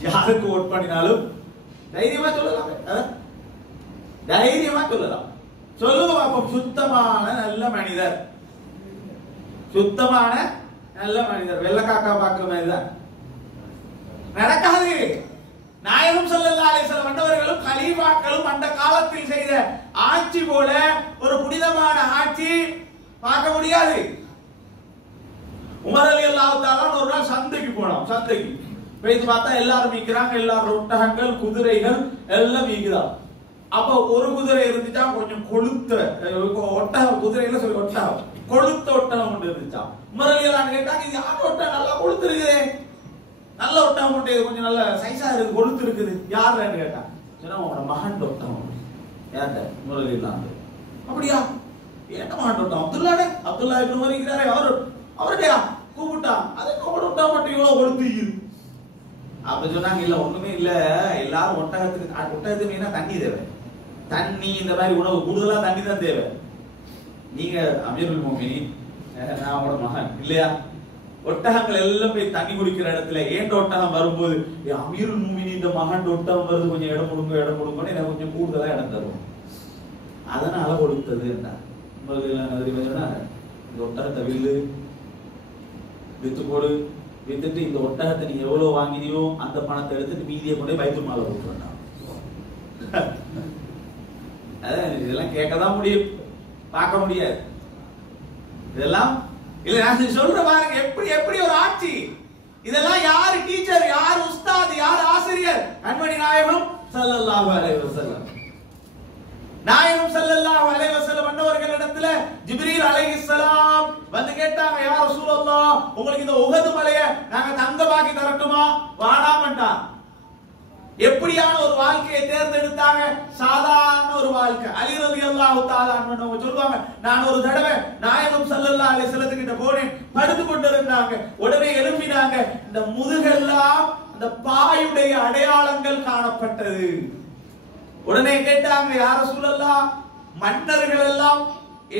யாருக்கு ஓட் பண்ணினாலும் தைரியமா சொல்லலாம். தைரியமா சொல்லலாம். சொல்லுங்க பாப்போம். சுத்தமான நல்ல மனிதர், சுத்தமான நல்ல மனிதர். வெள்ளக்காக்கா பார்க்கிற மாதிரிதான் நடக்காது. நாயகம் ஸல்லல்லாஹு அலைஹி வஸல்லம் வந்தவர்களும் கலீஃபாக்களும் அந்த காலத்தில் செய்த ஆட்சி போல ஒரு புனிதமான ஆட்சி பார்க்க முடியாது. உமர் ரலியல்லாஹு தஆலா ஒரு நாள் சந்தைக்கு போனோம். சந்தைக்கு போய் பார்த்தா எல்லாரும் மீக்கிறாங்க. எல்லாரும் ஒட்டகங்கள் குதிரைகள் எல்லாம் மீக்குதான். அப்ப ஒரு குதிரை இருந்துச்சா கொஞ்சம் கொளுத்த ஒட்டகம், குதிரையில சொல்லி ஒட்டகம் கொளுத்த ஒட்டகம் கொண்டு இருந்துச்சா. உமர் ரலியல்லாஹு கேட்டாங்க, இது யார் ஒட்டகம் நல்லா கொளுத்து இருக்குது, நல்ல ஒட்டகம் கொண்டு கொஞ்சம் நல்ல சைஸா இருக்கு, கொளுத்து இருக்குது, யாருன்னு கேட்டான். சொன்னா உங்களோட மகன் ஒட்டகம். யார்கிட்ட? உமர் ரலியல்லாஹு. அப்படியா? என்ன மகன் ஒட்டகம்? அப்துல்லா இப்னு உமர் இருக்கிறாரே அவருடையா கூப்பிட்டான். அது ஒட்டா மட்டும் இவ்வளவு கொளுத்து. அப்ப சொன்னாங்க, இல்ல ஒண்ணுமே இல்ல, எல்லாரும் ஒட்டகத்துக்கு மெயினா தண்ணி தேவை. தண்ணி இந்த மாதிரி உணவு கூடுதலா தண்ணி தான் தேவை. நீங்க அமீருல் மோமினீன், நான் அவனோட மகன் இல்லையா? ஒட்டகங்கள் எல்லாம் போய் தண்ணி குடிக்கிற இடத்துல ஏன் ஒட்டகம் வரும்போது அமீருல் மோமினீன் இந்த மகன் ஒட்டகம் வருது, கொஞ்சம் இடம் கொடுங்கன்னு எனக்கு கொஞ்சம் கூடுதலா இடம் தருவோம், அதனால கொடுத்தது. இந்த ஒட்டகத்தை வித்து போடு, வித்துட்டு இந்த ஒட்டகத்தை நீ எவ்வளவு வாங்கினியோ அந்த பணத்தை எடுத்துட்டு மீதியை கொண்டு பைத்துல் மால்ல போட்டுறா. இதெல்லாம் கேட்கதான் முடியும், பார்க்க முடியாது. இதெல்லாம் இல்ல நான் சொல்ற பாருங்க, எப்படி ஒரு ஆட்சி. இதெல்லாம் யாரு டீச்சர், யாரு உஸ்தாத், யாரு ஆசிரியர்? கண்மணி நாயகம் ஸல்லல்லாஹு அலைஹி வஸல்லம். நாயகம் ஸல்லல்லாஹு அலைஹி வஸல்லம் அன்னவர்களிடத்துல ஜிப்ரீல் அலைஹிஸ்ஸலாம் வந்து கேட்டாங்க, யா ரசூலல்லாஹ், உங்களுக்கு இந்த உஹது மலையை நாங்க தங்கமாக்கி தரட்டுமா? வாடாமட்டான். எப்படியான ஒரு வாழ்க்கையை தேர்ந்தெடுத்தாங்க? சாதாரண ஒரு வாழ்க்கை. அலி ரலியல்லாஹு தஆலா அன்ஹு சொல்வாங்க, நான் ஒரு தடவை நாயகம் ஸல்லல்லாஹு அலைஹி வஸல்லம் கிட்ட போனேன், படுத்து கொண்டிருந்தாங்க. உடனே எழுப்பினாங்க, இந்த முதுகெல்லாம் அந்த பாயுடைய அடையாளங்கள் காணப்பட்டது. உடனே கேட்டாங்க, யா ரசூலல்லாஹ், மன்னர்கள் எல்லாம்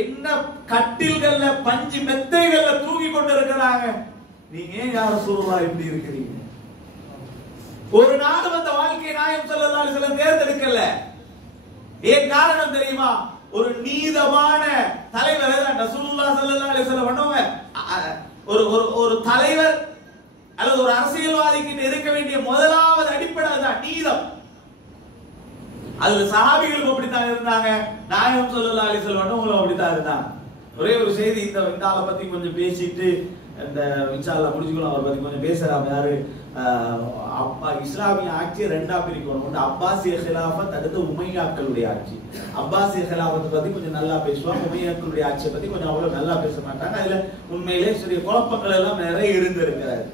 என்ன கட்டில்கள்ல பஞ்சு மெத்தைகள்ல தூங்கி கொண்டிருக்கிறாங்க, நீங்க ஏன் யா ரசூலல்லாஹ் இப்படி இருக்கிறீங்க? ஒரு நாடு வந்த வாழ்க்கையை நாயகம் ஸல்லல்லாஹு அலைஹி வஸல்லம் தேர்ந்தெடுக்கல. ஏன் காரணம் தெரியுமா? ஒரு நீதமான தலைவர் ரசூலுல்லாஹ் ஸல்லல்லாஹு அலைஹி வஸல்லம் பண்ணவங்க. ஒரு தலைவர் அல்லது ஒரு அரசியல்வாதிக்கு இருக்க வேண்டிய முதலாவது அடிப்படை தான் நீதம். அதுல சஹாபிகளும் அப்படித்தான் இருந்தாங்க, நாயகம் ஸல்லல்லாஹு அலைஹி வஸல்லம் அப்படித்தான் இருந்தாங்க. ஒரே ஒரு செய்தி இந்த ஆளை பத்தி கொஞ்சம் பேசிட்டு இந்த இன்ஷா அல்லாஹ் முடிச்சுக்கலாம். அவரை பத்தி கொஞ்சம் பேசுறாங்க. யாரு? இஸ்லாமிய ஆட்சி ரெண்டா பிரிக்கணும். ஒன்று அப்பாசிய ஹிலாஃபத், அடுத்து உமையாக்களுடைய ஆட்சி. அப்பாசிய ஹிலாஃபத்தை பத்தி கொஞ்சம் நல்லா பேசுவாங்க, உமையாக்களுடைய ஆட்சியை பத்தி கொஞ்சம் அவ்வளவு நல்லா பேச மாட்டாங்க. அதுல உண்மையிலே சிறிய குழப்பங்கள் எல்லாம் நிறைய இருந்திருக்கிறாரு.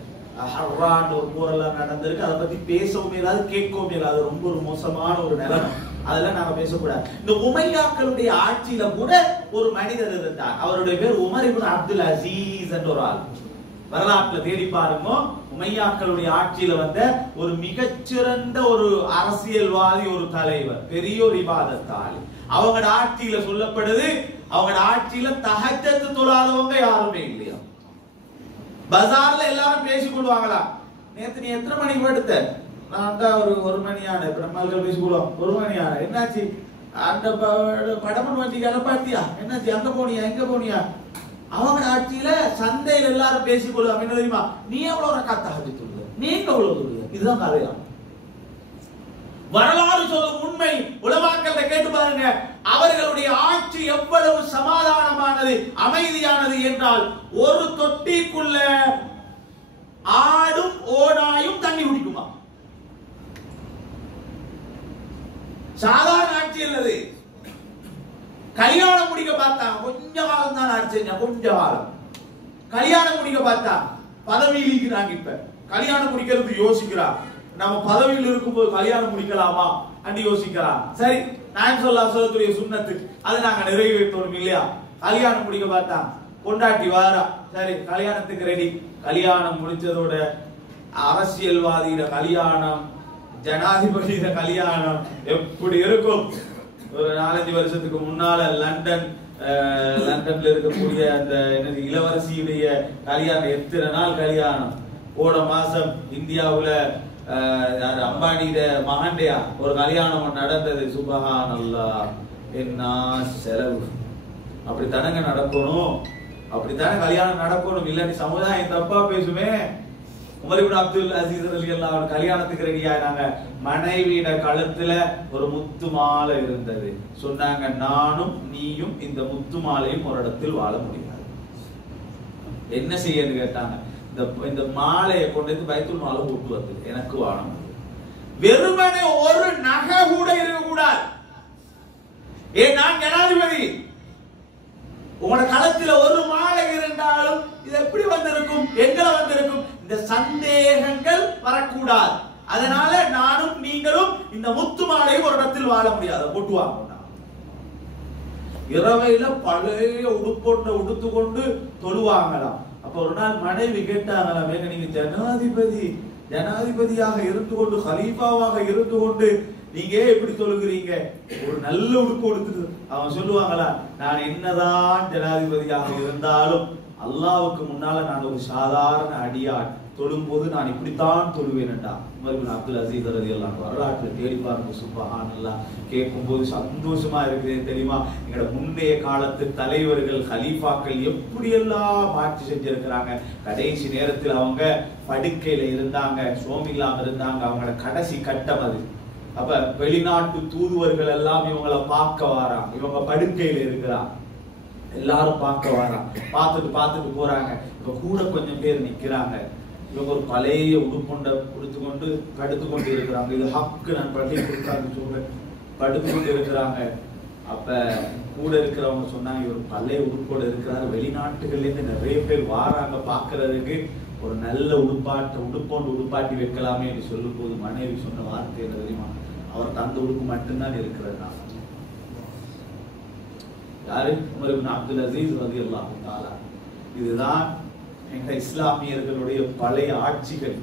ஹர்ரான் ஒரு போரெல்லாம் நடந்திருக்கு. அதை பத்தி பேசவும் இல்லாது கேட்கவும் இல்லாது ரொம்ப ஒரு மோசமான ஒரு நிலைமை. அதெல்லாம் நாங்க பேசக்கூடாது. இந்த உமையாக்களுடைய ஆட்சியில கூட ஒரு மனிதர் இருந்தார். அவருடைய பேர் உமர் இப்னு அப்துல் அசீஸ் என்ற ஒரு ஆள். வரலாற்றுல தேடி பாருங்க. உமையாக்களுடைய ஆட்சியில வந்த ஒரு மிகச்சிறந்த ஒரு அரசியல்வாதி, ஒரு தலைவர், பெரிய ஒரு இபாதத்தாளி. அவங்க ஆட்சியில சொல்லப்படுது, அவங்க ஆட்சியில தஹஜ்ஜத் தொழாதவங்க யாருமே இல்லையா. பஜார்ல எல்லாரும் பேசிக் கொள்வாங்களா, நேத்து நீ எத்தனை மணிக்கு படுத்த? நான் தான் ஒரு மணியான. இப்ப நம்ம பேசிக்கொள்வோம், 1 மணியான. என்னாச்சு அந்த படமன் வண்டி பாத்தியா, என்னாச்சு அங்க போனியா எங்க போனியா? அவங்க ஆட்சியில சந்தையில் எல்லாரும் பேசிக் கொள்வாங்க. என்ன தெரியுமா, நீ எவ்வளவு ரக்காத் தஹஜ்ஜத் தொழுத, நீங்க எவ்வளவு தொழுத? இதுதான் கதையா. வரலாறு சொல்லும் உண்மை. உலமாக்களை கேட்டு பாருங்க, அவர்களுடைய ஆட்சி எவ்வளவு சமாதானமானது, அமைதியானது என்றால், ஒரு தொட்டிக்குள்ள ஆடும் ஓனாயும் தண்ணி குடிக்குமா? சாதாரண ஆட்சி அல்லது. கல்யாணம் முடிக்க பார்த்தா கொஞ்ச காலம் தான் ஆட்சி, கொஞ்ச காலம். கல்யாணம் முடிக்க பார்த்தா பதவியில் இருக்கிறாங்க. இப்ப கல்யாணம் முடிக்கிறது யோசிக்கிறார். நம்ம பதவியில் இருக்கும்போது கல்யாணம் முடிக்கலாமா அண்டி யோசிக்கலாம். சரி, நான் சொல்லக்கூடிய சுன்னத்து அதை நாங்க நிறைவேற்றோம் இல்லையா. கல்யாணம் முடிக்க பார்த்தா கொண்டாட்டி வாரா, சரி கல்யாணத்துக்கு ரெடி. கல்யாணம் முடிச்சதோட அரசியல்வாதியில கல்யாணம், ஜனாதிபதியில கல்யாணம் எப்படி இருக்கும்? ஒரு 4-5 வருஷத்துக்கு முன்னால லண்டன்ல இருக்கக்கூடிய அந்த இளவரசியுடைய கல்யாணம், எத்தனை நாள் கல்யாணம். போன மாசம் இந்தியாவுல அம்பானிட மகண்டையா ஒரு கல்யாணம் நடந்தது. சுபஹானல்லாஹ், என்ன செலவு. அப்படித்தானங்க நடக்கணும், அப்படித்தானே கல்யாணம் நடக்கணும். இல்ல சமுதாயம் தப்பா பேசுமே. உமர் இப்னு அப்துல் அசீஸ் ரலியல்லாஹு அன்ஹு கல்யாணத்துக்கு ரெடியானாங்க. மனைவியிட கழுத்துல ஒரு முத்து மாலை இருந்தது. சொன்னாங்க, நானும் நீயும் இந்த முத்து மாலையும் ஒரு இடத்தில் வாழ முடியாது. என்ன செய்யன்னு கேட்டாங்க. இந்த மாலையை கொண்டு வந்து பைத்துல் மாலை போட்டு வந்து எனக்கு வாழ முடியும். வெறுமனே ஒரு நகை கூட இருக்க கூடாது. நான் ஜனாதிபதி, உங்களோட களத்துல ஒரு மாலை இருந்தாலும் இது எப்படி வந்திருக்கும், எங்களை வந்திருக்கும், இந்த சந்தேகங்கள் வரக்கூடாது. அதனால நானும் நீங்களும் இந்த முத்து மாலையும் ஒரு இடத்தில் வாழ முடியாது. போட்டுவாங்க. இரவையில பழைய உடுப்பொண்ட உடுத்து கொண்டு தொழுவாங்களாம். அப்ப ஒரு நாள் மனைவி கேட்டாங்களாம், நீங்க ஜனாதிபதியாக இருந்து கொண்டு, கலீஃபாவாக இருந்து கொண்டு நீங்க எப்படி தொழுகிறீங்க? ஒரு நல்ல உடுப்பு கொடுத்துட்டு அவன் சொல்லுவாங்களா, நான் என்னதான் ஜனாதிபதியாக இருந்தாலும் அல்லாஹ்வுக்கு முன்னால நான் ஒரு சாதாரண அடியான். தொழும்போது நான் இப்படித்தான் தொழுவேன்டா. உமர் இப்னு அப்துல் அசீஸ் ரலியல்லாஹு அன்ஹு வரலாற்றை தேடி பாருங்க. சுப்ஹானல்லாஹ், கேட்கும்போது சந்தோஷமா இருக்குது தெரியுமா. எங்களோட முன்னைய காலத்து தலைவர்கள், கலீஃபாக்கள் எப்படியெல்லாம் ஆட்சி செஞ்சிருக்கிறாங்க. கடைசி நேரத்தில் அவங்க படுக்கையில இருந்தாங்க, சோமில்லாம இருந்தாங்க. அவங்களோட கடைசி கட்டம் அது. அப்ப வெளிநாட்டு தூதுவர்கள் எல்லாம் இவங்களை பார்க்க வராங்க. இவங்க படுக்கையில இருக்கிறாங்க, எல்லாரும் பார்க்க வராங்க. பார்த்துட்டு போறாங்க. இப்ப கூட கொஞ்சம் பேர் நிக்கிறாங்க. இவங்க ஒரு பழைய உடுப்புண்ட கொடுத்து கொண்டு படுத்து கொண்டு இருக்கிறாங்க. இது ஹக்கு, நான் பள்ளி கொடுத்தாங்க சொல்றேன். படுத்து கொண்டு இருக்கிறாங்க. அப்ப கூட இருக்கிறவங்க சொன்னாங்க, இவர் பழைய உடுப்போட இருக்கிறாரு, வெளிநாட்டுகள்ல இருந்து நிறைய பேர் வாராங்க பாக்குறதுக்கு, ஒரு நல்ல உடுப்போண்டு உடுப்பாட்டி வைக்கலாமே என்று சொல்லும் போது மனைவி சொன்ன வார்த்தை என்ன தெரியுமா, அவர் தந்த உடுப்பு மட்டும்தான் இருக்கிறது. யாரு? உமர் இப்னு அப்துல் அசீஸ் ரலியல்லாஹு தஆலா. இதுதான் எங்க இஸ்லாமியர்களுடைய பழைய ஆட்சிகள்.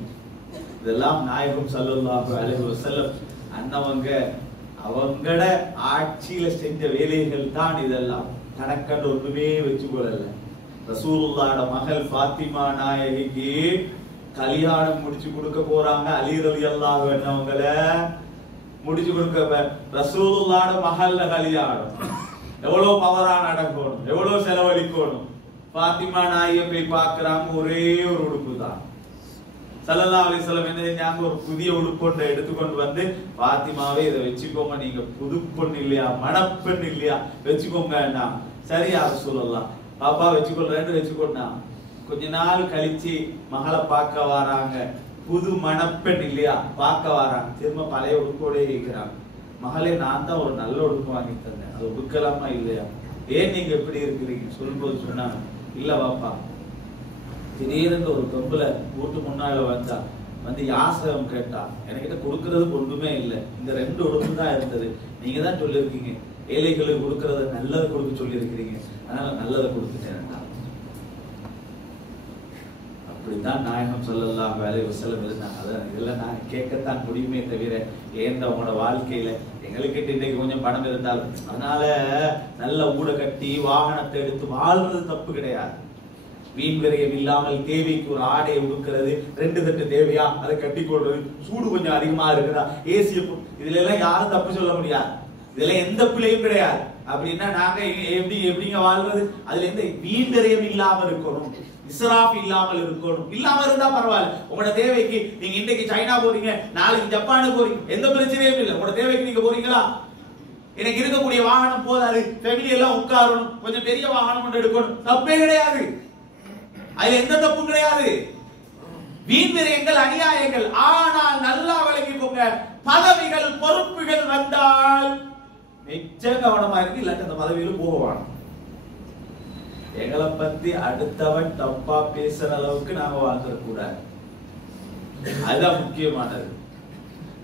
இதெல்லாம் நாயகம் ஸல்லல்லாஹு அலைஹி வஸல்லம் அவங்கள ஆட்சியில செஞ்ச வேலைகள் தான் இதெல்லாம். கணக்கண்டு ஒண்ணுமே வச்சு கொள்ளல. ரசூலுல்லாஹ்வோட மகள் ஃபாத்திமா நாயகிக்கு கல்யாணம் முடிச்சு கொடுக்க போறாங்க. அலி ரலியல்லாஹு அன்ஹு அவங்கள முடிச்சு கொடுக்க. ரசூலுல்லாஹ்வோட மகள்ல கல்யாணம், எவ்வளவு பவரா நடக்கணும், எவ்வளவு செலவழிக்கணும். பாத்திமா நாயை போய் பார்க்கிறாங்க, ஒரே ஒரு உடுப்பு தான். ஸல்லல்லாஹு அலைஹி வஸல்லம் என்ன செஞ்சாங்க, ஒரு புதிய உடுப்பொன்றை எடுத்துக்கொண்டு வந்து, பாத்திமாவே இதை வச்சுக்கோங்க, நீங்க புது பொண்ணு இல்லையா, மணப்பெண் இல்லையா, வச்சுக்கோங்க. சரியா ரசூலுல்லாஹ், பாப்பா வச்சுக்கொள்றேன்னு வச்சுக்கொண்டா. கொஞ்ச நாள் கழிச்சு மகளை பார்க்க வராங்க. புது மணப்பெண் இல்லையா, பார்க்க வராங்க. திரும்ப பழைய உடுப்போட இருக்கிறாங்க. மகளே, நான் தான் ஒரு நல்ல உடுப்பு வாங்கி தந்தேன், அது உடுக்கலாமா இல்லையா, ஏன் நீங்க எப்படி இருக்கிறீங்க சொல்லும்போது சொன்னாங்க, இல்ல பாப்பா, திடீர்னு ஒரு பொம்பளை வீட்டு முன்னால வந்தா, வந்து யாசகம் கேட்டா என்கிட்ட கொடுக்கறதுக்கு ஒன்றுமே இல்லை, இந்த 2 உடுப்பு தான் இருந்தது, நீங்க தான் சொல்லியிருக்கீங்க ஏழைகளுக்கு கொடுக்கறத நல்லதை கொடுக்க சொல்லியிருக்கிறீங்க, அதனால நல்லதை கொடுத்துட்டேன். அப்படித்தான் நாயகம் ஸல்லல்லாஹு அலைஹி வஸல்லம் இருந்தாங்க. அதான் இதெல்லாம் நான் கேட்கத்தான் முடியுமே தவிர ஏன் உங்களோட வாழ்க்கையில எங்களுக்கு இன்னைக்கு கொஞ்சம் பணம் இருந்தாலும் அதனால நல்ல ஊட கட்டி வாகனத்தை எடுத்து வாழ்றது தப்பு கிடையாது. வீண் விரயம் இல்லாமல் தேவைக்கு ஒரு ஆடையை உடுக்கிறது, 2 தட்டு தேவையா அதை கட்டி கொள்றது, சூடு கொஞ்சம் அதிகமா இருக்குதா ஏசிய, இதுல எல்லாம் யாரும் தப்பு சொல்ல முடியாது, இதுல எந்த பிள்ளையும் கிடையாது. அப்படின்னா நாங்க எப்படிங்க வாழ்றது? அதுல எந்த வீண் விரயம் இல்லாம இருக்கணும், இஸ்ராஃப் இல்லாமல் இருக்கணும். இல்லாம இருந்தா பரவாயில்ல. உங்களோட தேவைக்கு நீங்க இன்னைக்கு சைனா போறீங்க, நாளைக்கு ஜப்பானுக்கு போறீங்க, எந்த பிரச்சனையும் இல்லை. உங்களோட தேவைக்கு நீங்க போறீங்களா? எனக்கு இருக்கக்கூடிய வாகனம் போதாது, ஃபேமிலி எல்லாம் உட்காரணும், கொஞ்சம் பெரிய வாகனம் ஒன்று எடுக்கணும், தப்பே கிடையாது, அதுல எந்த தப்பும் கிடையாது. வீண் விரயங்கள் அநியாயங்கள். ஆனால் நல்லா விளங்கிக்கோங்க, பதவிகள் பொறுப்புகள் வந்தால் மிச்ச கவனமா இருக்கு, இல்லாட்டி அந்த பதவியிலும் போகவான. எங்களை பத்தி அடுத்தவன் தப்பா பேசுற அளவுக்கு நாம வாழ்ந்துடக்கூடாது, அதுதான் முக்கியமானது.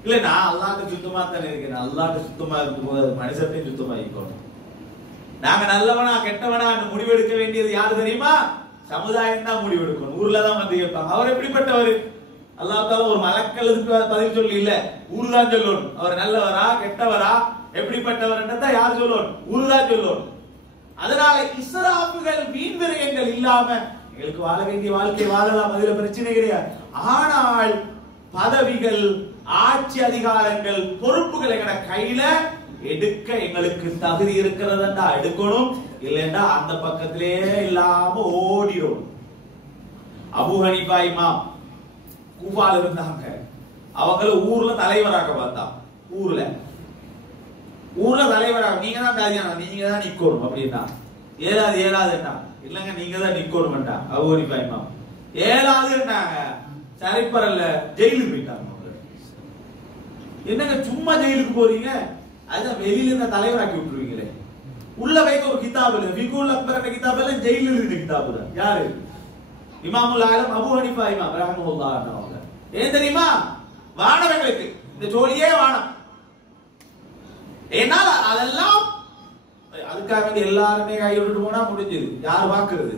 இல்ல நான் அல்லாஹ்க்கு சுத்தமா தானே இருக்கேன், அல்லாஹ்க்கு சுத்தமா இருக்கும் போது அது மனுஷத்தையும் சுத்தமா இருக்கணும். நாங்க நல்லவனா கெட்டவனா முடிவெடுக்க வேண்டியது யாரு தெரியுமா? சமுதாயம் தான் முடிவெடுக்கணும். ஊர்ல தான் வந்து கேட்பாங்க அவர் எப்படிப்பட்டவர், அல்லாஹ் தால ஒரு மலக்களுக்கு பதில் சொல்லி இல்ல, ஊரு தான் சொல்லணும் அவர் நல்லவரா கெட்டவரா எப்படிப்பட்டவர் யார் சொல்லணும், ஊரு தான் சொல்லணும். அதனால இஸ்ராஃபுகள் வீண் விரயங்கள் இல்லாம எங்களுக்கு வாழ வேண்டிய வாழ்க்கை வாழலாம், அதுல பிரச்சனை கிடையாது. ஆனால் பதவிகள் ஆட்சி அதிகாரங்கள் பொறுப்புகள் எங்கட கையில எடுக்க எங்களுக்கு தகுதி இருக்கிறதா எடுக்கணும், இல்லைன்னா அந்த பக்கத்திலே இல்லாம ஓடிடும். அபூ ஹனீஃபா இமாம் கூஃபால இருந்தாங்க, அவங்கள ஊர்ல தலைவராக பார்த்தா, ஊர்ல தலைவராக நீங்க தான் தாதியானா, நீங்க தான் நிக்கணும் அப்படின்னா ஏழாது என்ன இல்லங்க நீங்க தான் நிக்கணும்டா. அபூ ஹனீஃபா இமாம் ஏழாதுன்னாங்க, சரி பரல்ல ஜெயிலுக்கு போயிட்டாங்க. என்னங்க சும்மா ஜெயிலுக்கு போறீங்க, அதுதான் வெளியில இருந்த தலைவராக்கி விட்டுருவீங்களே. உள்ள வைக்க ஒரு கிதாபு இல்ல, ஃபிகுல் அக்பர் என்ற கிதாபு இல்ல, ஜெயிலில் இருந்த கிதாபு தான். யாரு? இமாமுல் ஆலம் அபூ ஹனீஃபா இமாம் ரஹ்மத்துல்லாஹி அலைஹி. ஏன் தெரியுமா? வானவங்களுக்கு இந்த ஜோலியே வானம். ஏன்னா அதெல்லாம் அதுக்காக வேண்டி எல்லாருமே கையோட்டு போனா முடிஞ்சது, யார் பாக்குறது?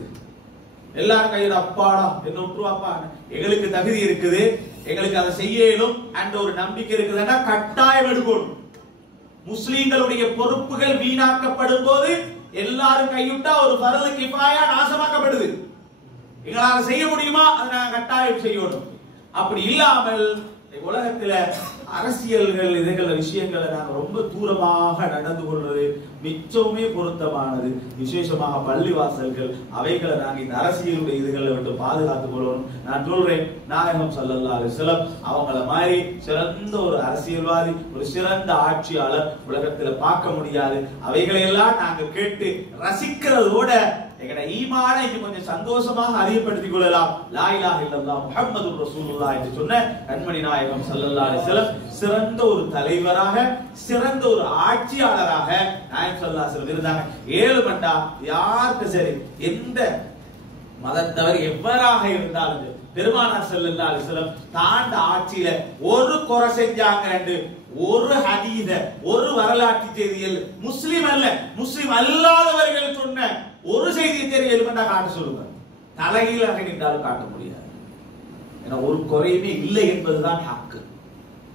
எல்லாரும் கையோட அப்பாடா என்ன விட்டுருவாப்பா, எங்களுக்கு தகுதி இருக்குது, எங்களுக்கு அதை செய்யணும் என்ற ஒரு நம்பிக்கை இருக்குதுன்னா கட்டாயம் எடுக்கணும். முஸ்லிம்களுடைய பொறுப்புகள் வீணாக்கப்படும் போது எல்லாரும் கைவிட்டா ஒரு ஃபர்து கிஃபாயா நாசமாக்கப்படுது. எங்களால செய்ய முடியுமா? அதை நாங்கள் கட்டாயம் செய்யணும். அப்படி இல்லாமல் உலகத்துல அரசியல்கள் இதுகள விஷயங்களை நாங்கள் ரொம்ப தூரமாக நடந்து கொள்வது மிச்சமே பொருத்தமானது. விசேஷமாக பள்ளிவாசல்கள் அவைகளை நாங்கள் இந்த அரசியலுடைய இதுகளை விட்டு பாதுகாத்துக் கொள்ளணும். நான் சொல்றேன், நாயகம் ஸல்லல்லாஹு அலைஹி வஸல்லம் அவங்கள மாதிரி சிறந்த ஒரு அரசியல்வாதி, ஒரு சிறந்த ஆட்சியாளர் உலகத்துல பார்க்க முடியாது. அவைகளை எல்லாம் நாங்க கேட்டு ரசிக்கிறதோட எங்கட ஈமான கொஞ்சம் சந்தோஷமாக அதிகப்படுத்திக் கொள்ளலாம். லா இலாஹ இல்லல்லாஹ் முஹம்மதுர் ரசூலுல்லாஹ் என்று சொன்ன கண்மணி நாயகம் ஸல்லல்லாஹு அலைஹி வஸல்லம் சிறந்த ஒரு தலைவராக, சிறந்த ஒரு ஆட்சியாளராக நாயகம் ஸல்லல்லாஹு அலைஹி வஸல்லம் இருந்தாங்க. 7 மண்டா யாருக்கு சரி எந்த மதத்தவர் எவராக இருந்தாலும் பெருமானார் ஸல்லல்லாஹு அலைஹி வஸல்லம் தாண்ட ஆட்சியில ஒரு குறை செஞ்சாங்க என்று ஒரு ஹதீஸ ஒரு வரலாற்று செய்தியில் முஸ்லிம் அல்ல முஸ்லிம் அல்லாதவர்கள் சொன்ன ஒரு செய்தியை தெரியும் காட்ட சொல்லுங்க. தலைகீழாக நின்றாலும் காட்ட முடியாது. ஏன்னா ஒரு குறையுமே இல்லை என்பதுதான் ஹக்கு.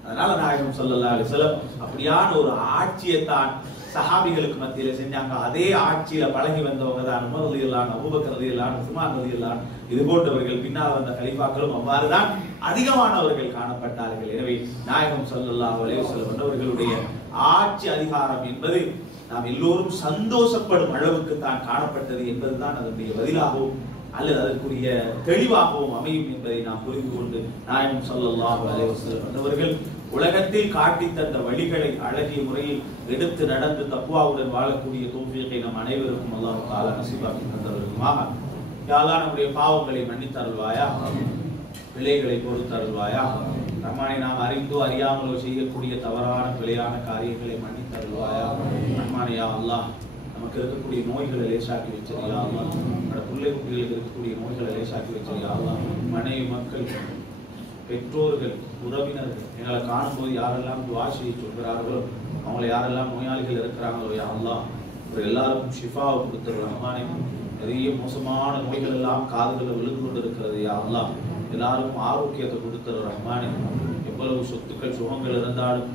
அதனால நாயகம் ஸல்லல்லாஹு அலைஹி வஸல்லம் அப்படியான ஒரு ஆட்சியை தான் சஹாபிகளுக்கு மத்தியில செஞ்சாங்க. அதே ஆட்சியில பழகி வந்தவங்க தான் உமர் ரலியல்லாஹு அன்ஹு, அபூபக்கர் ரலியல்லாஹு அன்ஹு, உஸ்மான் ரலியல்லாஹு அன்ஹு, இது போன்றவர்கள் பின்னால் வந்த கலீஃபாக்களும் அவ்வாறுதான் அதிகமானவர்கள் காணப்பட்டார்கள். எனவே நாயகம் ஸல்லல்லாஹு அலைஹி வஸல்லம் அவர்களுடைய ஆட்சி அதிகாரம் என்பது நாம் எல்லோரும் சந்தோஷப்படும் அளவுக்கு தான் காணப்பட்டது என்பதுதான் அதனுடைய பதிலாகவும் அல்லது அதற்குரிய தெளிவாகவும் அமையும் என்பதை நாம் புரிந்து கொண்டு நாயகம் ஸல்லல்லாஹு அலைஹி வஸல்லம் அவர்கள் உலகத்தில் காட்டி தந்த வழிகளை அழகிய முறையில் எடுத்து நடந்து தக்வாவுடன் வாழக்கூடிய தௌஃபீகை நம் அனைவருக்கும் அல்லாஹ் தஆலா நஸீபாக்கி தந்தருள்வாயாக. யா அல்லாஹ் நம்முடைய பாவங்களை மன்னித்தருள்வாயா, பிழைகளை பொறுத்தருள்வாயா. ரஹ்மானே, நாம் அறிந்தோ அறியாமலோ செய்யக்கூடிய தவறான பிழையான காரியங்களை மன்னித்தருள்வாயா. ரஹ்மானே யா அல்லாஹ், நமக்கு இருக்கக்கூடிய நோய்களை லேசாக்கி வச்சிருயா அல்லாஹ். நம்முடைய பிள்ளை குட்டிகளுக்கு இருக்கக்கூடிய நோய்களை லேசாக்கி வச்சிருயா அல்லாஹ். மனைவி மக்கள் பெற்றோர்கள், உறவினர்கள் எங்களை காணும்போது யாரெல்லாம் துஆ செய்ய சொல்கிறார்களோ, அவங்களை யாரெல்லாம் நோயாளிகள் இருக்கிறாங்களோ, யா அல்லாஹ் எல்லாருக்கும் ஷிஃபாவை கொடுத்துரு ரஹ்மானே. நிறைய மோசமான நோய்கள் எல்லாம் காதுகளில் விழுந்து கொண்டு இருக்கிறது, யா அல்லாஹ் எல்லாருக்கும் ஆரோக்கியத்தை கொடுத்துரு ரஹ்மானே. எவ்வளவு சொத்துக்கள் சுகங்கள் இருந்தாலும்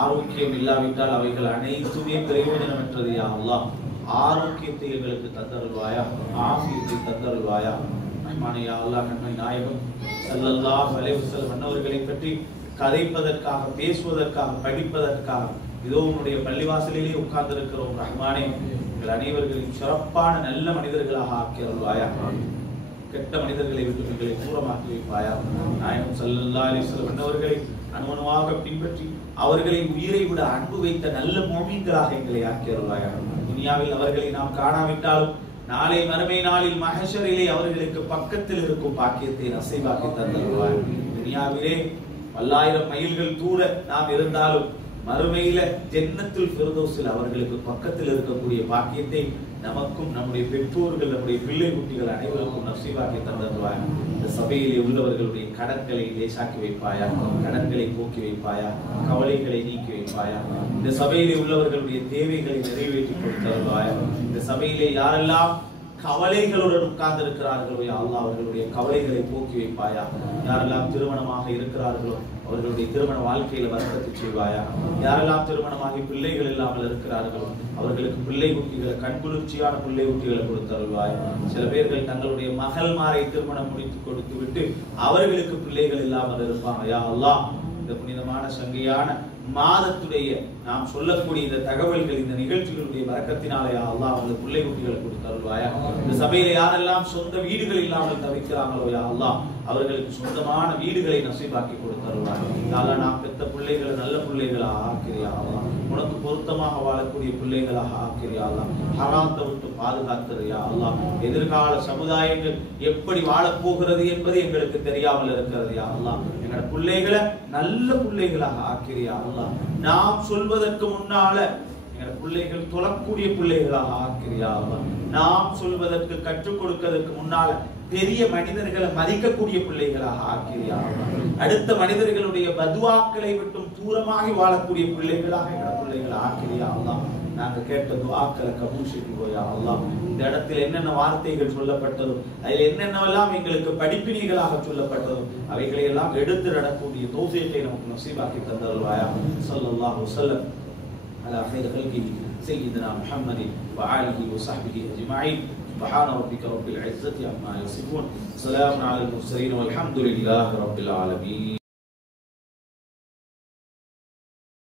ஆரோக்கியம் இல்லாவிட்டால் அவைகள் அனைத்துமே பிரயோஜனமற்றது, யா அல்லாஹ் ஆரோக்கியத்தை எங்களுக்கு தந்தருள்வாயா, ஆஃபியத்தை தந்தருள்வாயா ரஹ்மானே. யா அல்லாஹ் கண்மை நாயகம் ஸல்லல்லாஹு அலைஹி வஸல்லம் அன்னவர்களை பற்றி கதைப்பதற்காக, பேசுவதற்காக, படிப்பதற்காக இதோ உன்னுடைய பள்ளிவாசலிலே உட்கார்ந்து இருக்கிறோம் ரஹ்மானே. எங்கள் அனைவர்களையும் சிறப்பான நல்ல மனிதர்களாக ஆக்கி அருள்வாயா. கெட்ட மனிதர்களை விட்டு எங்களை தூரமாக்கி வைப்பாயா. நாயகம் ஸல்லல்லாஹு அலைஹி வஸல்லம் அன்னவர்களை அனுமனமாக பின்பற்றி அவர்களை உயிரை விட அன்பு வைத்த நல்ல முஃமின்களாக எங்களை ஆக்கி அருள்வாயா. துனியாவில் அவர்களை நாம் காணாவிட்டாலும் நாளை மறுமை நாளில் மஹ்ஷரிலே அவர்களுக்கு பக்கத்தில் இருக்கும் பாக்கியத்தை நசீபாக்கி தந்தருள்வாய். துனியாவிலே 1000 மைல்கள் தூர நாம் இருந்தாலும் மறுமையில ஜன்னத்துல் ஃபிர்தௌஸில் அவர்களுக்கு பக்கத்தில் இருக்கக்கூடிய பாக்கியத்தை நமக்கும் நம்முடைய பெற்றோர்கள், நம்முடைய பிள்ளை குட்டிகள் அனைவருக்கும் நசீபாக்கி தந்தருள்வாய். இந்த சபையிலே உள்ளவர்களுடைய கடன்களை லேசாக்கி வைப்பாயா, கடன்களை போக்கி வைப்பாயா, கவலைகளை நீக்கி வைப்பாயா. இந்த சபையிலே உள்ளவர்களுடைய தேவைகளை நிறைவேற்றி கொடுத்தருள்வாயா. இந்த சபையிலே யாரெல்லாம் கவலைகளுடன் உட்கார்ந்து இருக்கிறார்களோ, யா அல்லாஹ் அவர்களுடைய கவலைகளை போக்கி வைப்பாயா. யாரெல்லாம் திருமணமாக இருக்கிறார்களோ அவர்களுடைய திருமண வாழ்க்கையில வரக்கத்து செய்வாயா. யாரெல்லாம் திருமணமாகி பிள்ளைகள் இல்லாமல் இருக்கிறார்களோ அவர்களுக்கு பிள்ளை குட்டிகளை, கண்குளிர்ச்சியான பிள்ளை குட்டிகளை கொடுத்தருள்வாய். சில பேர்கள் தங்களுடைய மகள்மாரை திருமணம் முடித்து கொடுத்து விட்டு அவர்களுக்கு பிள்ளைகள் இல்லாமல் இருப்பாங்க. யா அல்லாஹ் இந்த புனிதமான சங்கையான மாதத்துடைய நாம் சொல்லக்கூடிய இந்த தகவல்கள், இந்த நிகழ்ச்சிகளுடைய வரக்கத்தினாலே யா அல்லாஹ் அவங்களுக்கு பிள்ளை குட்டிகளை கொடுத்தருள்வாயா. இந்த சபையில யாரெல்லாம் சொந்த வீடுகள் இல்லாமல் தவிக்கிறாங்களோ யா அல்லாஹ் அவர்களுக்கு சொந்தமான வீடுகளை நசீபாக்கி கொடுத்தருள்வாய். யா அல்லாஹ் நாம் பெற்ற பிள்ளைகளை நல்ல பிள்ளைகளாக ஆக்கிறியா அல்லாஹ், உனக்கு பொருத்தமாக வாழக்கூடிய பிள்ளைகளாக ஆக்கிறியா அல்லாஹ், ஹராத்தை விட்டு பாதுகாத்துறியா அல்லாஹ். எதிர்கால சமுதாயங்கள் எப்படி வாழப்போகிறது என்பது எங்களுக்கு தெரியாமல் இருக்கிறது யா அல்லாஹ். எங்களோட பிள்ளைகளை நல்ல பிள்ளைகளாக ஆக்கிறியா அல்லாஹ். நாம் சொல்வதற்கு முன்னால எங்களோட பிள்ளைகள் தொழக்கூடிய பிள்ளைகளாக ஆக்கிறியா அல்லாஹ். நாம் சொல்வதற்கு கற்றுக் கொடுக்கிறதுக்கு முன்னால பெரிய மனிதர்களை மதிக்கக்கூடிய பிள்ளைகளாக ஆக்கிறியா அல்லாஹ். அடுத்த மனிதர்களுடைய பதுவாக்களை விட்டும் தூரமாகி வாழக்கூடிய பிள்ளைகளாக எங்களோட பிள்ளைகளை ஆக்கிறியா அல்லாஹ். நாங்க கேட்ட துஆக்களை கபூல் செய்வாயா அல்லாஹ். இந்த இடத்தில் என்னென்ன வார்த்தைகள் சொல்லப்பட்டதோ, அதில் என்னென்னவெல்லாம் எங்களுக்கு படிப்பினைகளாக சொல்லப்பட்டதோ அவைகளை எல்லாம் எடுத்து நடக்கூடிய தௌஃபீகை நமக்கு நசீபாக்கி தந்தருள்வாயா. ஸல்லல்லாஹு அலைஹி வஸல்லம் அலா கைர் ஹல்கிஹி சய்யிதுனா முஹம்மதின் வ ஆலிஹி வ ஸஹ்பிஹி அஜ்மஈன். سبحان ربك رب العزة عما يصفون. سلام على المرسلين والحمد لله رب العالمين.